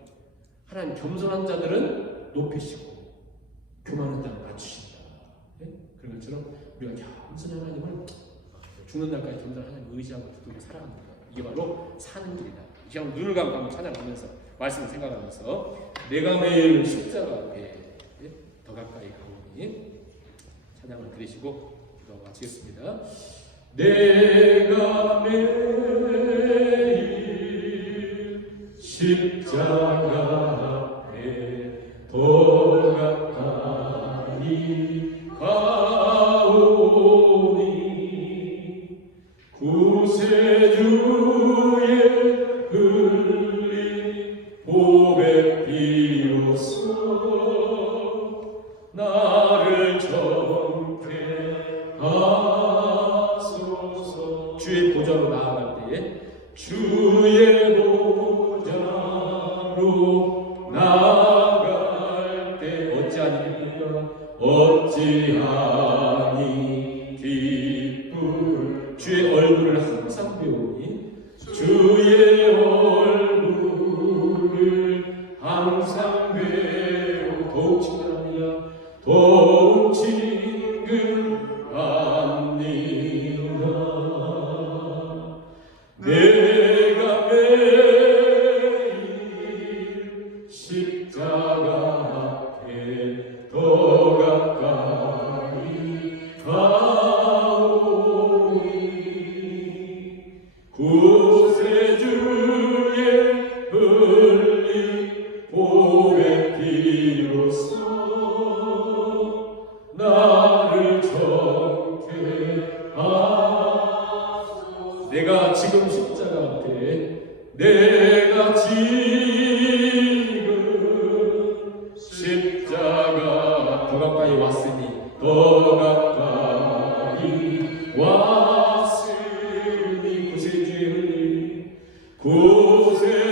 하나님 겸손한 자들은 높이시고 교만한 자는 낮추신다. 네? 그런 것처럼 우리가 겸손한 하나님을 죽는 날까지 겸손한 하나님을 의지하고 붙들고 살아갑니다. 이게 바로 사는 길이다. 이 시간 눈을 감고 한번 찬양하면서 말씀을 생각하면서 내가 매일 십자가 앞에 더 가까이 가오니 찬양을 드리시고 기도 마치겠습니다. 내가 매일 십자가 앞에 더 가까이 가오니 구세주의 흘린 보배 비로소 나를 정케 하소서. 주의 보좌로 나아갈 때에 주의 보좌로 나아갈 때 어찌하니 기쁠 주의 얼굴을 항상 배우니 주의 얼굴을 항상 배우 더욱 친근합니다. 더욱 친근합니다. 내가 매일 십자가 앞에 더 가까이 가오니 구세주의 흘린 보배 비로소 나를 정케 하소서. 내가 지금 십자가 앞에 내가 지금 십자가 더 가까이 왔으니 더 가까이 왔으니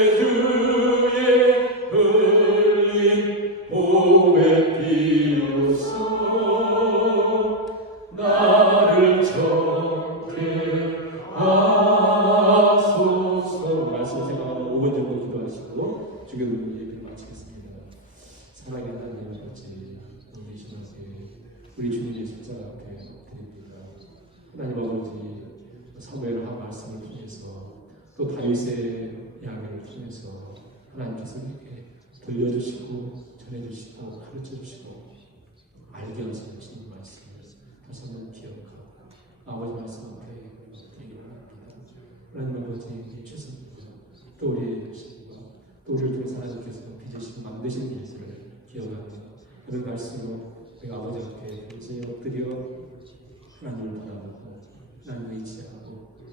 구세주의 흘린 보배 비로소 나를 정케 하소서. 말씀 생각하고 5분 정도 기도하시고 주기도 예배를 마치겠습니다. 사랑의 하나님 아버지, 우리 주님께 우리 주님의 십자가 앞에 드립니다. 하나님 아버지, 사무엘의 한 말씀을 통해서 또 다윗의 이야기를 통해서 하나님께서 우리에게 들려주시고 전해주시고 가르쳐주시고 알게 하시는 주님 말씀을 다시 한번 기억하고 아버지 말씀 앞에 드리기 바랍니다. 하나님 아버지, 우리 최선과 또 우리의 열심과 또 우리를 통해서 하나님께서 빚으시고 만드신 일들을 기억하며 그런 말씀으로 내가 아버지 앞에 이제 엎드려 하나님을 바라보고 하나님을 의지하고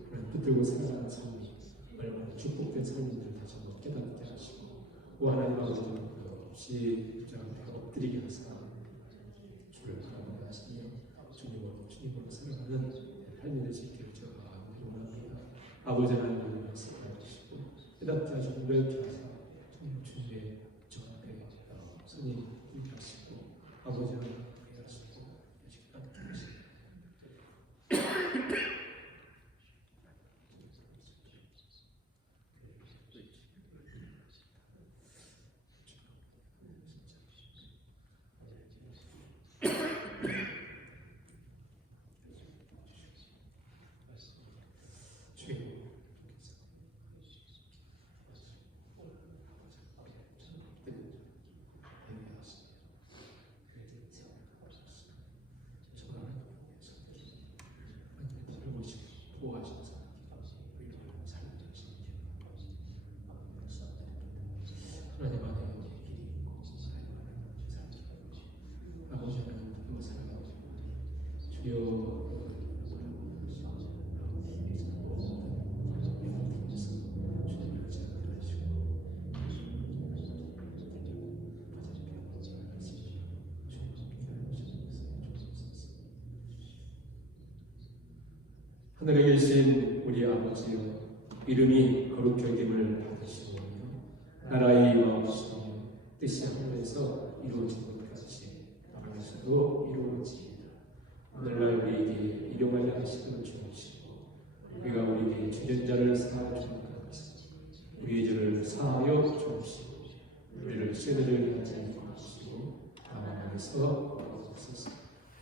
하나님 붙들고 살아가는 삶이 얼마나 축복된 삶인지를 다시 한번 깨닫게 하시고 또 하나님 아버지 없이 십자가 앞에 엎드리게 하사 주를 바라보게 하시며 주님으로 살아가는 삶이 되시기를 제가 원합니다. 아버지 하나님을 말씀해 주시고 깨닫게 하시고 노력케 하사 주님의 저 앞에 선이 있게 하시고 아버지 하나님 하시고 깨닫게 하시고 하늘에 계신 우리 아버지여, 이름이 거룩히 여김을 받으시오며 나라의 임하옵시며 뜻이 하늘에서 이루어진 것 같이 땅에서도 이루어지이다. 오늘날 우리에게 일용할 양식을 주옵시고 우리가 우리에게 죄진 자를 사하여 주는 것 같이 우리의 죄를 사하여 주옵시고 우리를 시험에 하지 마시고 다만 안에서 얻으소서.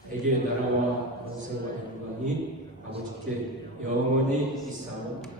대개 나라와 권세와 영광이 아버지께 영원히 있사옵나이다.